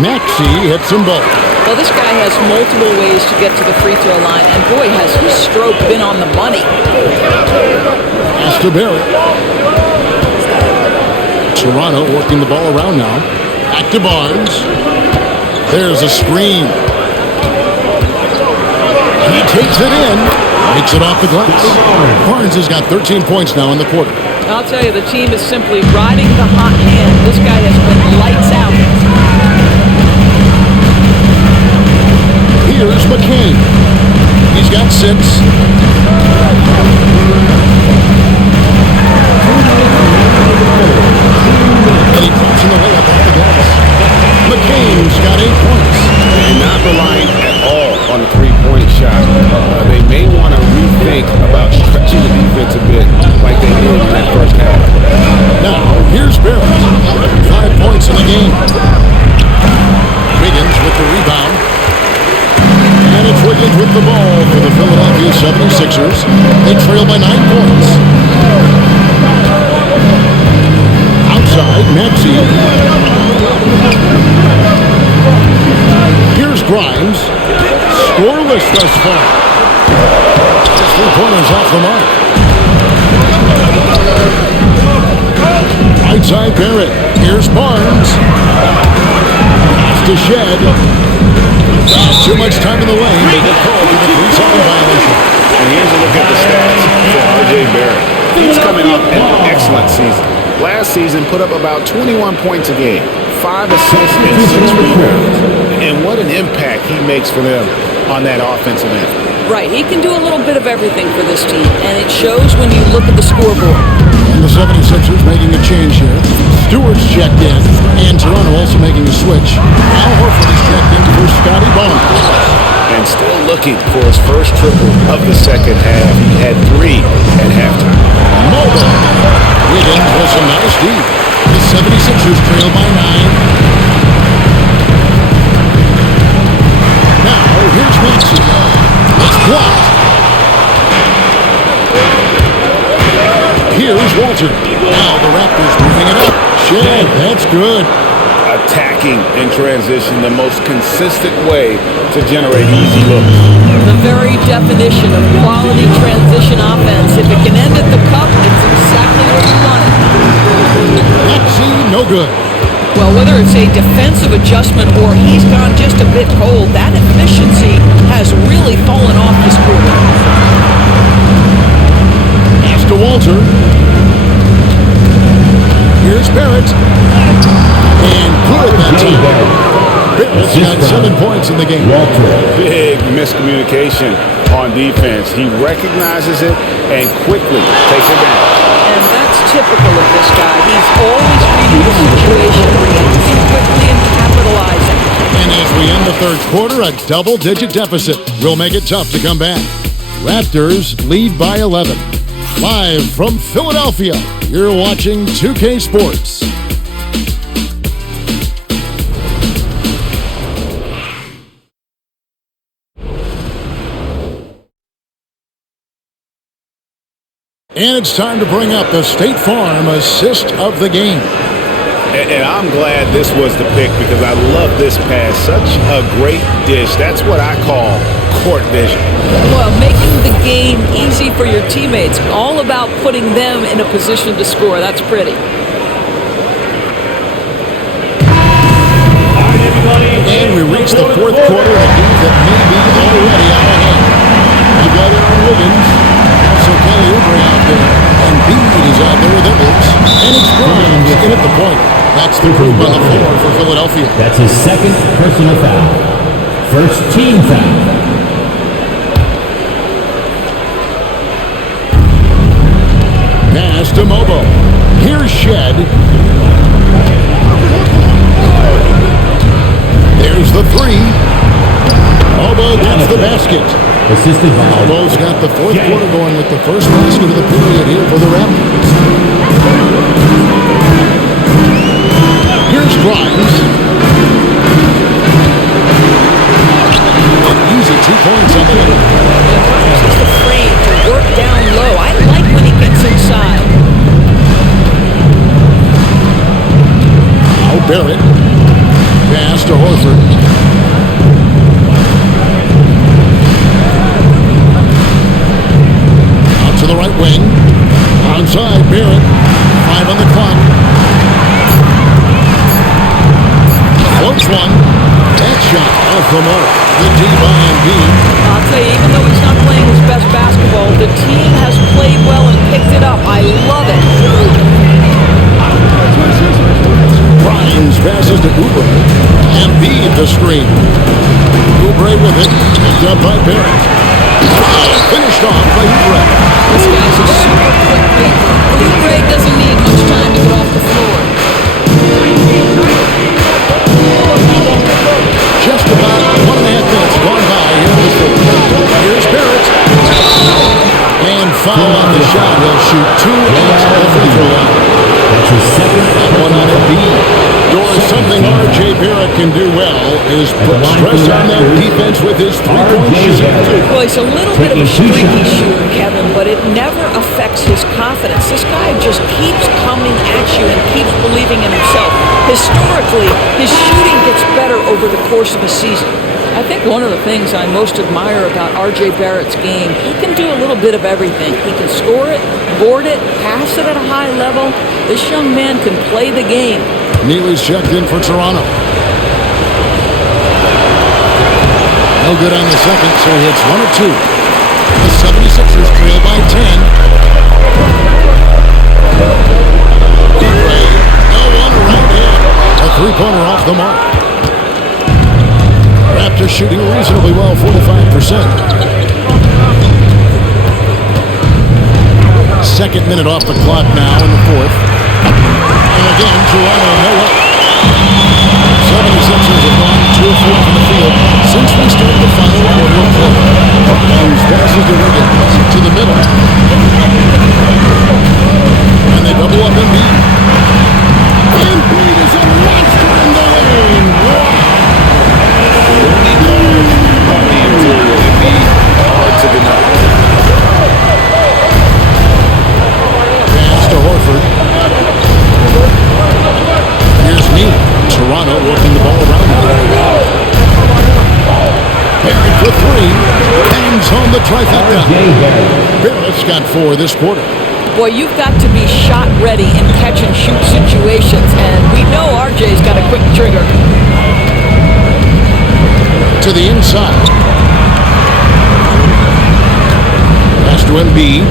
Maxey hits them both. Well, this guy has multiple ways to get to the free throw line, and boy, has his stroke been on the money. Pass to Barrett. Toronto working the ball around now. Back to Barnes. There's a screen. He takes it in. Makes it off the glass. Barnes has got 13 points now in the quarter. I'll tell you, the team is simply riding the hot hand. This guy has been lights out. Here's McCain. He's got 6. And he drops in the layup off the glass. McCain's got 8 points. And not relying at all on the three-point shot. They may want to rethink about stretching the defense a bit like they did in that first half. Now, here's Barrett. 5 points in the game. Wiggins with the rebound. And it's Wiggins with the ball for the Philadelphia 76ers. They trail by 9 points. Outside, Maxey. Here's Grimes. Scoreless thus far. Just 3 pointers off the mark. Right side, Barrett. Here's Barnes. Pass to Shed. Too much time in the lane. They get called for the 3-second violation. And here's a look at the stats for R.J. Barrett. He's coming off an excellent season. Last season put up about 21 points a game, 5 assists and 6 rebounds. And what an impact he makes for them on that offensive end. Right, he can do a little bit of everything for this team, and it shows when you look at the scoreboard. And the 76ers making a change here. Stewart's checked in, and Toronto also making a switch. Al Horford is checked in for Scotty Barnes. And still looking for his first triple of the second half. He had 3 at halftime. Mulder. Wiggins with some nice deep. The 76ers trail by 9. Now, here's Maxey. It's blocked. Here's Walter. Now the Raptors moving it up. Shed, that's good. Attacking in transition, the most consistent way to generate easy looks. The very definition of quality transition offense. If it can end at the cup, it's exactly what you want. Maxey, no good. Well, whether it's a defensive adjustment or he's gone just a bit cold, that efficiency has really fallen off this quarter. Pass to Walter. Here's Barrett. And good that time. Barrett's got 7 points in the game. Big miscommunication on defense. He recognizes it and quickly takes it down. And that's typical of this guy. He's always reading the situation, reacting quickly and capitalizing. And as we end the third quarter, a double-digit deficit will make it tough to come back. Raptors lead by 11. Live from Philadelphia, you're watching 2K Sports. And it's time to bring up the State Farm assist of the game. And I'm glad this was the pick because I love this pass. Such a great dish. That's what I call court vision. Well, making the game easy for your teammates. All about putting them in a position to score. That's pretty. And we reach the fourth quarter in a game that may be already out of hand. He's out there with Edwards. And it's Grimes in at the point. That's the group on the floor for Philadelphia. That's his second personal foul. First team foul. Pass to Mobo. Here's Shed. There's the three. Mobo gets the basket. Assisted by Mobo's got the fourth quarter going with the first basket of the period here for the Raptors. Here's Grimes. An easy 2 points on the night. Grimes is the frame to work down low. I like when he gets inside. Now Barrett. Pass to Horford. Out to the right wing. Onside, Barrett. 5 on the clock. Floats one. That shot off the mark. The D by Embiid. I'll tell you, even though he's not playing his best basketball, the team has played well and picked it up. I love it. Grimes passes to Oubre. Embiid the screen. Oubre with it. Picked up by Barrett. Finished off by Oubre. This guy's a super quick leaper. Oubre doesn't need much time to get off the floor. Just about 1.5 minutes gone by here in the fourth. Here's Barrett. And foul on the shot. He'll shoot 2 at the free throw line. That's his second. That one on Embiid. Doing something R.J. Barrett can do well is put stress on that defense with his three-point shooting. Well, he's a little bit of a streaky shooter, Kevin, but it never affects his confidence. This guy just keeps coming at you and keeps believing in himself. Historically, his shooting gets better over the course of a season. I think one of the things I most admire about R.J. Barrett's game, he can do a little bit of everything. He can score it, board it, pass it at a high level. This young man can play the game. Neely's checked in for Toronto. No good on the second, so he hits 1 of 2. The 76ers trail by 10. Oubre, no one around him. A three-pointer off the mark. Raptors shooting reasonably well, 45%. Second minute off the clock now in the fourth. And again, Toronto no up. 76ers have gone 2 of 4 from the field since we started the final quarter of play. Grimes passes to Wiggins to the middle. And they double up Embiid. Embiid is a monster in the lane. Wow. Only guard on the interior. Embiid, hard to deny. Pass to Horford. Here's Neely. Toronto working the ball around him. Barrett for 3. Bangs home the trifecta. Barrett's got 4 this quarter. Boy, you've got to be shot ready in catch-and-shoot situations, and we know RJ's got a quick trigger. To the inside. Pass to Embiid.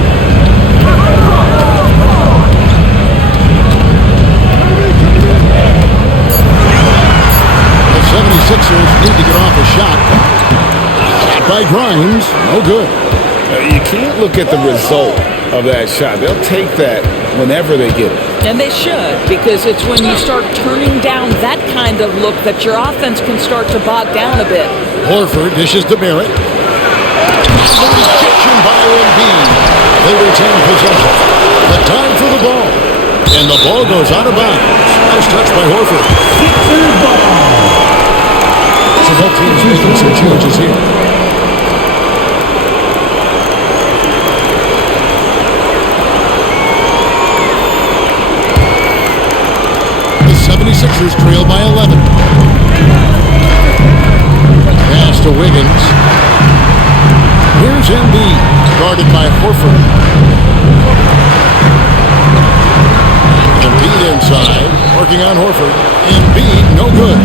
The 76ers need to get off a shot. Shot by Grimes. No good. You can't look at the result of that shot. They'll take that whenever they get it. And they should, because it's when you start turning down that kind of look that your offense can start to bog down a bit. Horford dishes to Barrett. The rejection by Embiid. They retain possession. The time for the ball. And the ball goes out of bounds. Nice touch by Horford. So both teams making some changes here. The 76ers trail by 11. Pass to Wiggins. Here's Embiid, guarded by Horford. Embiid inside, working on Horford. Embiid, no good.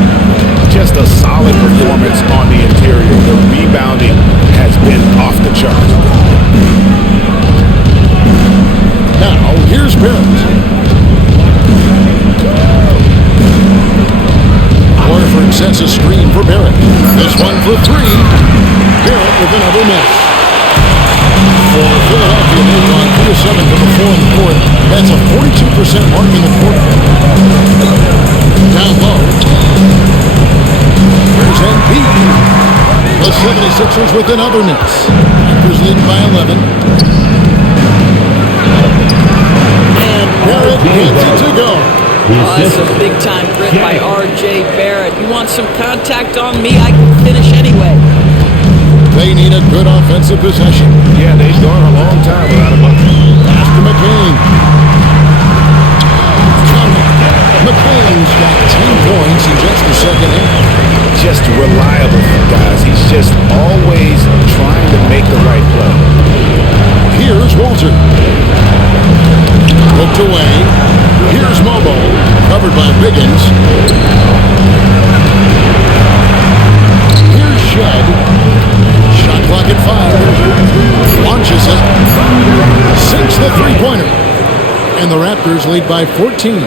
Just a solid performance on the interior. The rebounding has been off the chart. Now, here's Barrett. with another miss. For Philadelphia, they've gone 2 of 7 from the 4 and 4th. That's a 42% mark in the quarter. Down low. There's Embiid. The 76ers with another miss. Raptors leading by 11. And Barrett gets it to go. Oh, that's a big-time grit by R.J. Barrett. You want some contact on me? I can finish anyway. They need a good offensive possession. Yeah, they've gone a long time without a bucket. Pass to McCain. McCain's got 10 points in just the second half. Just reliable, guys. He's just always trying to make the right play. Here's Walter. Hooked away. Here's Mobo. Covered by Wiggins. Here's Shed. Shot clock at 5. Launches it. Sinks the three-pointer. And the Raptors lead by 14.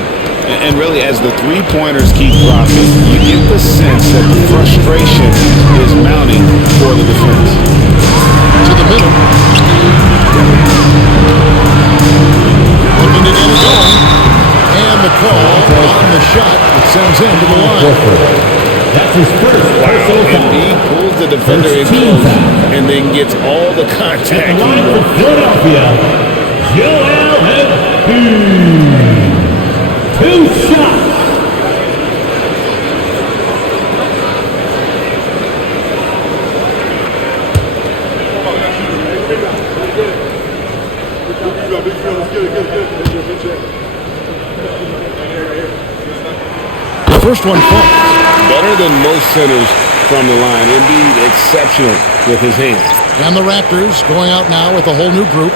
And really, as the three-pointers keep dropping, you get the sense that the frustration is mounting for the defense. To the middle. Looking to get it going. And the call on the shot that sends him to the line. That's his first personal And foul. he pulls the defender in close and then gets all the contact. At the line for Philadelphia, Joel Embiid. 2 shots. The first one falls. Better than most centers from the line. Embiid exceptional with his hands. And the Raptors going out now with a whole new group.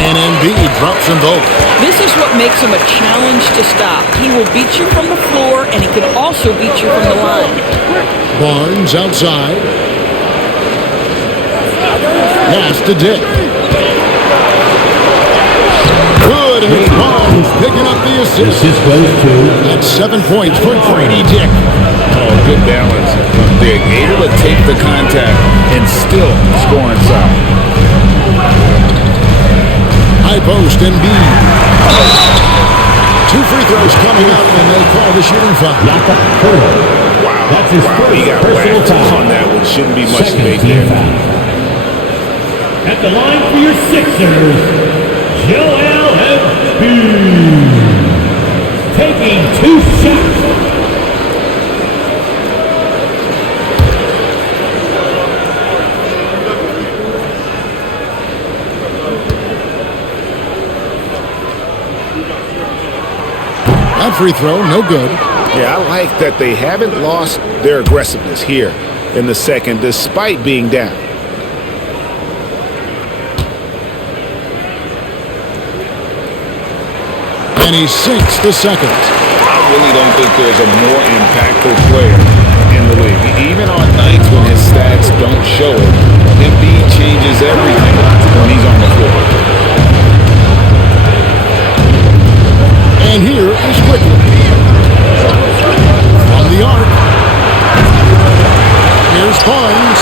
And Embiid drops them both. This is what makes him a challenge to stop. He will beat you from the floor, and he can also beat you from the line. Barnes outside. Pass to Dick. Good, and it's Barnes picking up the assist. Assist goes to That's 7 points for Grady Dick. Oh, good balance from Dick. Able to take the contact and still score inside. High post, Embiid. 2 free throws coming up, and they call the shooting foul. Wow. That's his first He got personal whacked foul. on that one. Shouldn't be much Second debate team there. foul. At the line for your Sixers, Joel Embiid. Taking 2 shots. That free throw, no good. Yeah, I like that they haven't lost their aggressiveness here in the second, despite being down. And he sinks the second. I really don't think there's a more impactful player in the league. Even on nights when his stats don't show it, Embiid changes everything when he's on the floor. And here is Quickly. From the arc. Here's Barnes.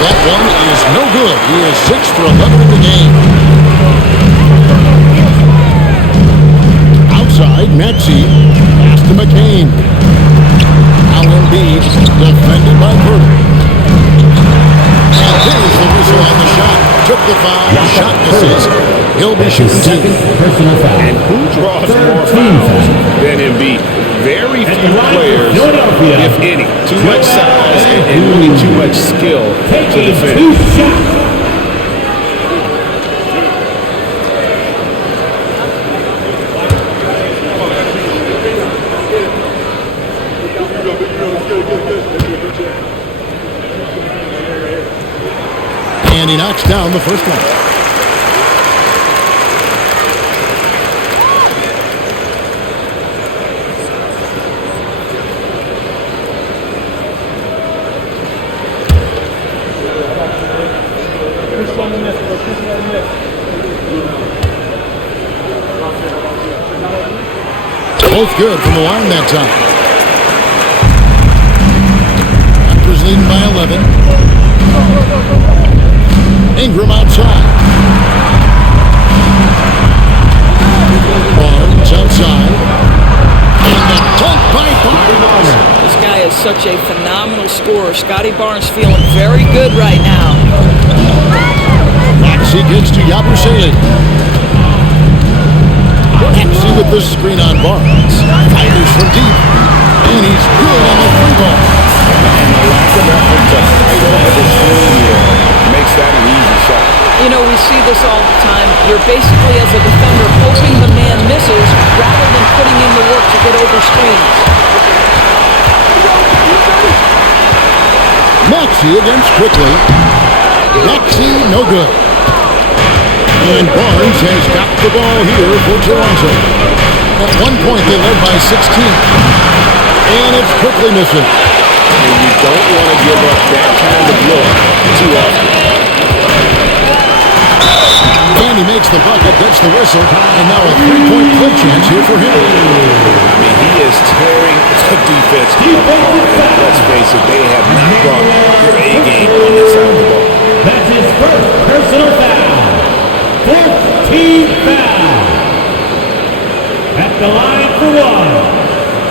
That one is no good. He is 6 for 11 in the game. Outside, Maxey. Pass to McCain. Now Embiid, defended by Porter. And there's the whistle on the shot. Took the foul. Shot misses. He'll be shooting 2. Personal foul. And who draws more Team fouls foul. than Embiid? Very At the few line for players, Philadelphia, if any. Too much Joel size and really too much skill to Taking defend. 2 shots. And he knocks down the first one. Both good from the line that time. Raptors leading by 11. Ingram outside. Barnes outside. And the dunk by Barnes. This guy is such a phenomenal scorer. Scotty Barnes feeling very good right now. Maxey gets to Yabusele. Maxey with the screen on Barnes. Fires from deep. And he's good on the free ball. And the lack of effort to fight over the screen here makes that an easy shot. You know, we see this all the time. You're basically, as a defender, hoping the man misses rather than putting in the work to get over screens. Maxey against Quickly. Maxey, no good. And Barnes has got the ball here for Toronto. At one point, they led by 16. And it's Quickly missing. And you don't want to give up that kind of look too often. And he makes the bucket, gets the whistle, and now a three-point play chance here for him. I mean, he is tearing the defense apart. Let's face it, they have not brought their A game on this side of the ball. That's his first personal foul. 14th foul. At the line for one,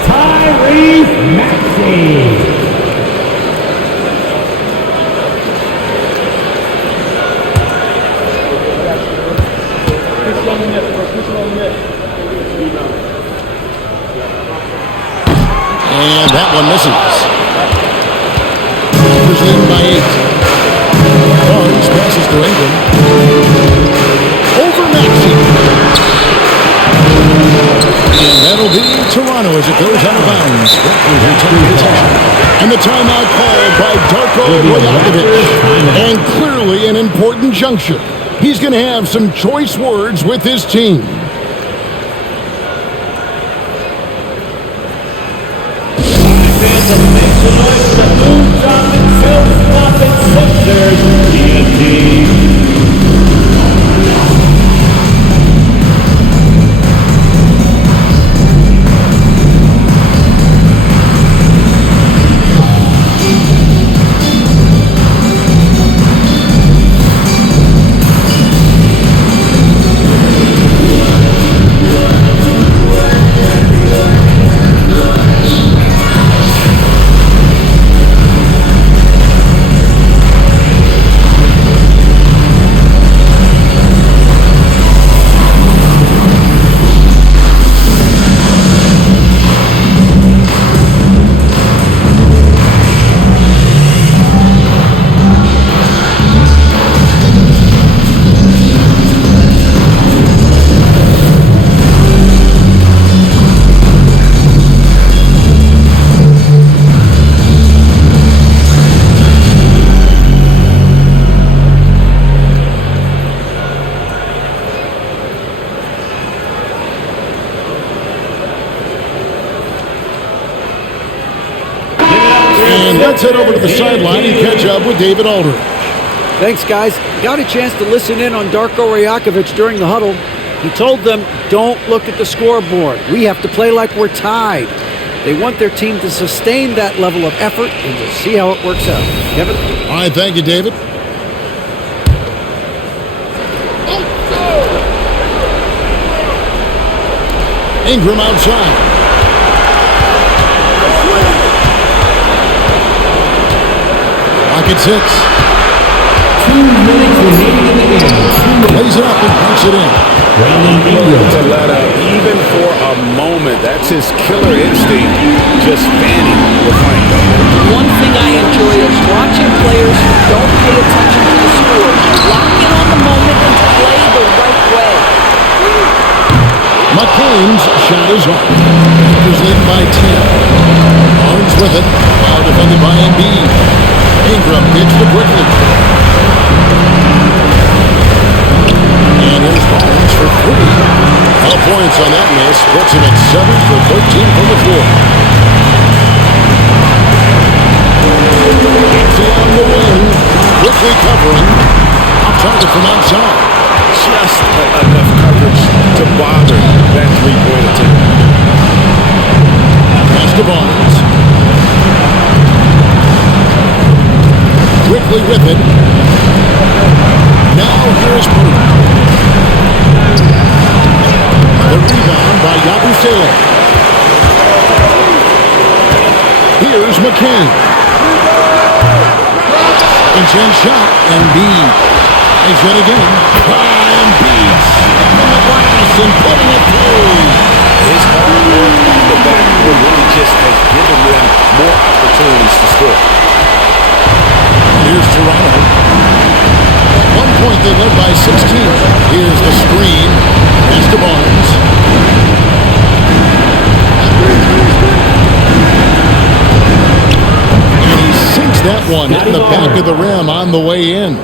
Tyrese Maxey. And that one misses. Raptors leading by 8. Barnes passes to Ingram. Over Maxey. And that'll be Toronto as it goes out of bounds. And the timeout called by Darko Rajakovic. And clearly an important juncture. He's going to have some choice words with his team. Fans of make some noise to move, drop, and self-stop Sixers TNT. Let's head over to the sideline and catch up with David Aldridge. Thanks, guys. Got a chance to listen in on Darko Rajakovic during the huddle. He told them, don't look at the scoreboard. We have to play like we're tied. They want their team to sustain that level of effort and to see how it works out. Kevin? All right, thank you, David. Ingram outside. Pocket 6. 2 minutes remaining in the game. Lays it up and punks it in. To let up, even for a moment, that's his killer instinct, just fanning the flank. One thing I enjoy is watching players who don't pay attention to the score, lock in on the moment and play the right way. McCain's shot is off. Raptors leading by 10. Barnes with it. Now defended by Embiid. Ingram pitch to Quickly. And here's Barnes for 3. 12 points on that miss. Puts him at 7 for 13 from the floor. Maxey on the wing. Quickly covering. off target from outside. Just enough coverage to bother that three-point attempt. Pass to Barnes. Quickly with it. Now here's Purdy. The rebound by Yabusele. Here's McCain. Insane shot, and Embiid. He's it again. Embiid stripping the glass and putting it through. His hard work on the backboard really just has given them more opportunities to score. Here's Toronto. At one point, they led by 16. Here's the screen. Pass to Barnes. And he sinks that one in the back of the rim on the way in.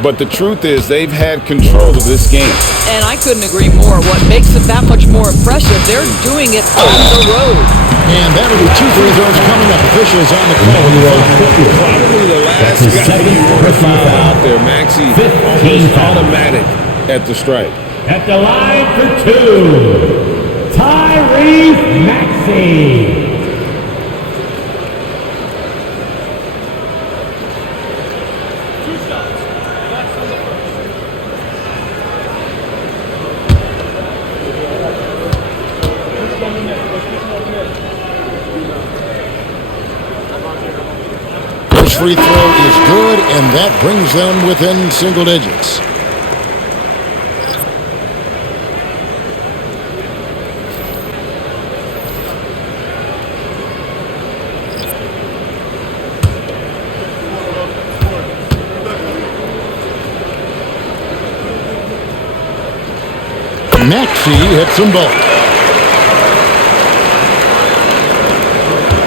But the truth is, they've had control of this game. And I couldn't agree more. What makes it that much more impressive, they're doing it on the road. And that'll be 2 free throws coming up. Officials on the call. Probably the last guy you want to foul out there. Maxey almost automatic at the strike. At the line for 2, Tyrese Maxey. Free throw is good, and that brings them within single digits. Maxey hits them both.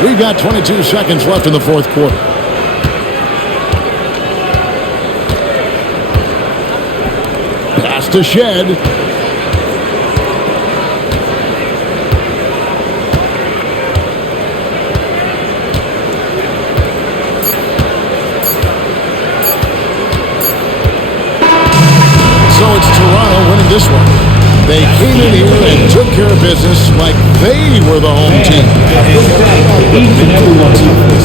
We've got 22 seconds left in the fourth quarter. Pass to Shed. So it's Toronto winning this one. They came in here and took care of business like they were the home team.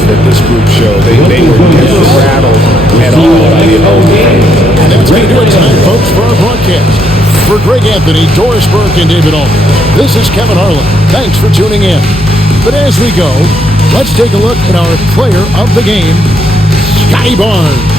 That this group showed. They were never rattled at all by the opponent. And that's going to do it tonight, folks, for our broadcast. For Greg Anthony, Doris Burke, and David Allman, this is Kevin Harlan. Thanks for tuning in. But as we go, let's take a look at our player of the game, Scotty Barnes.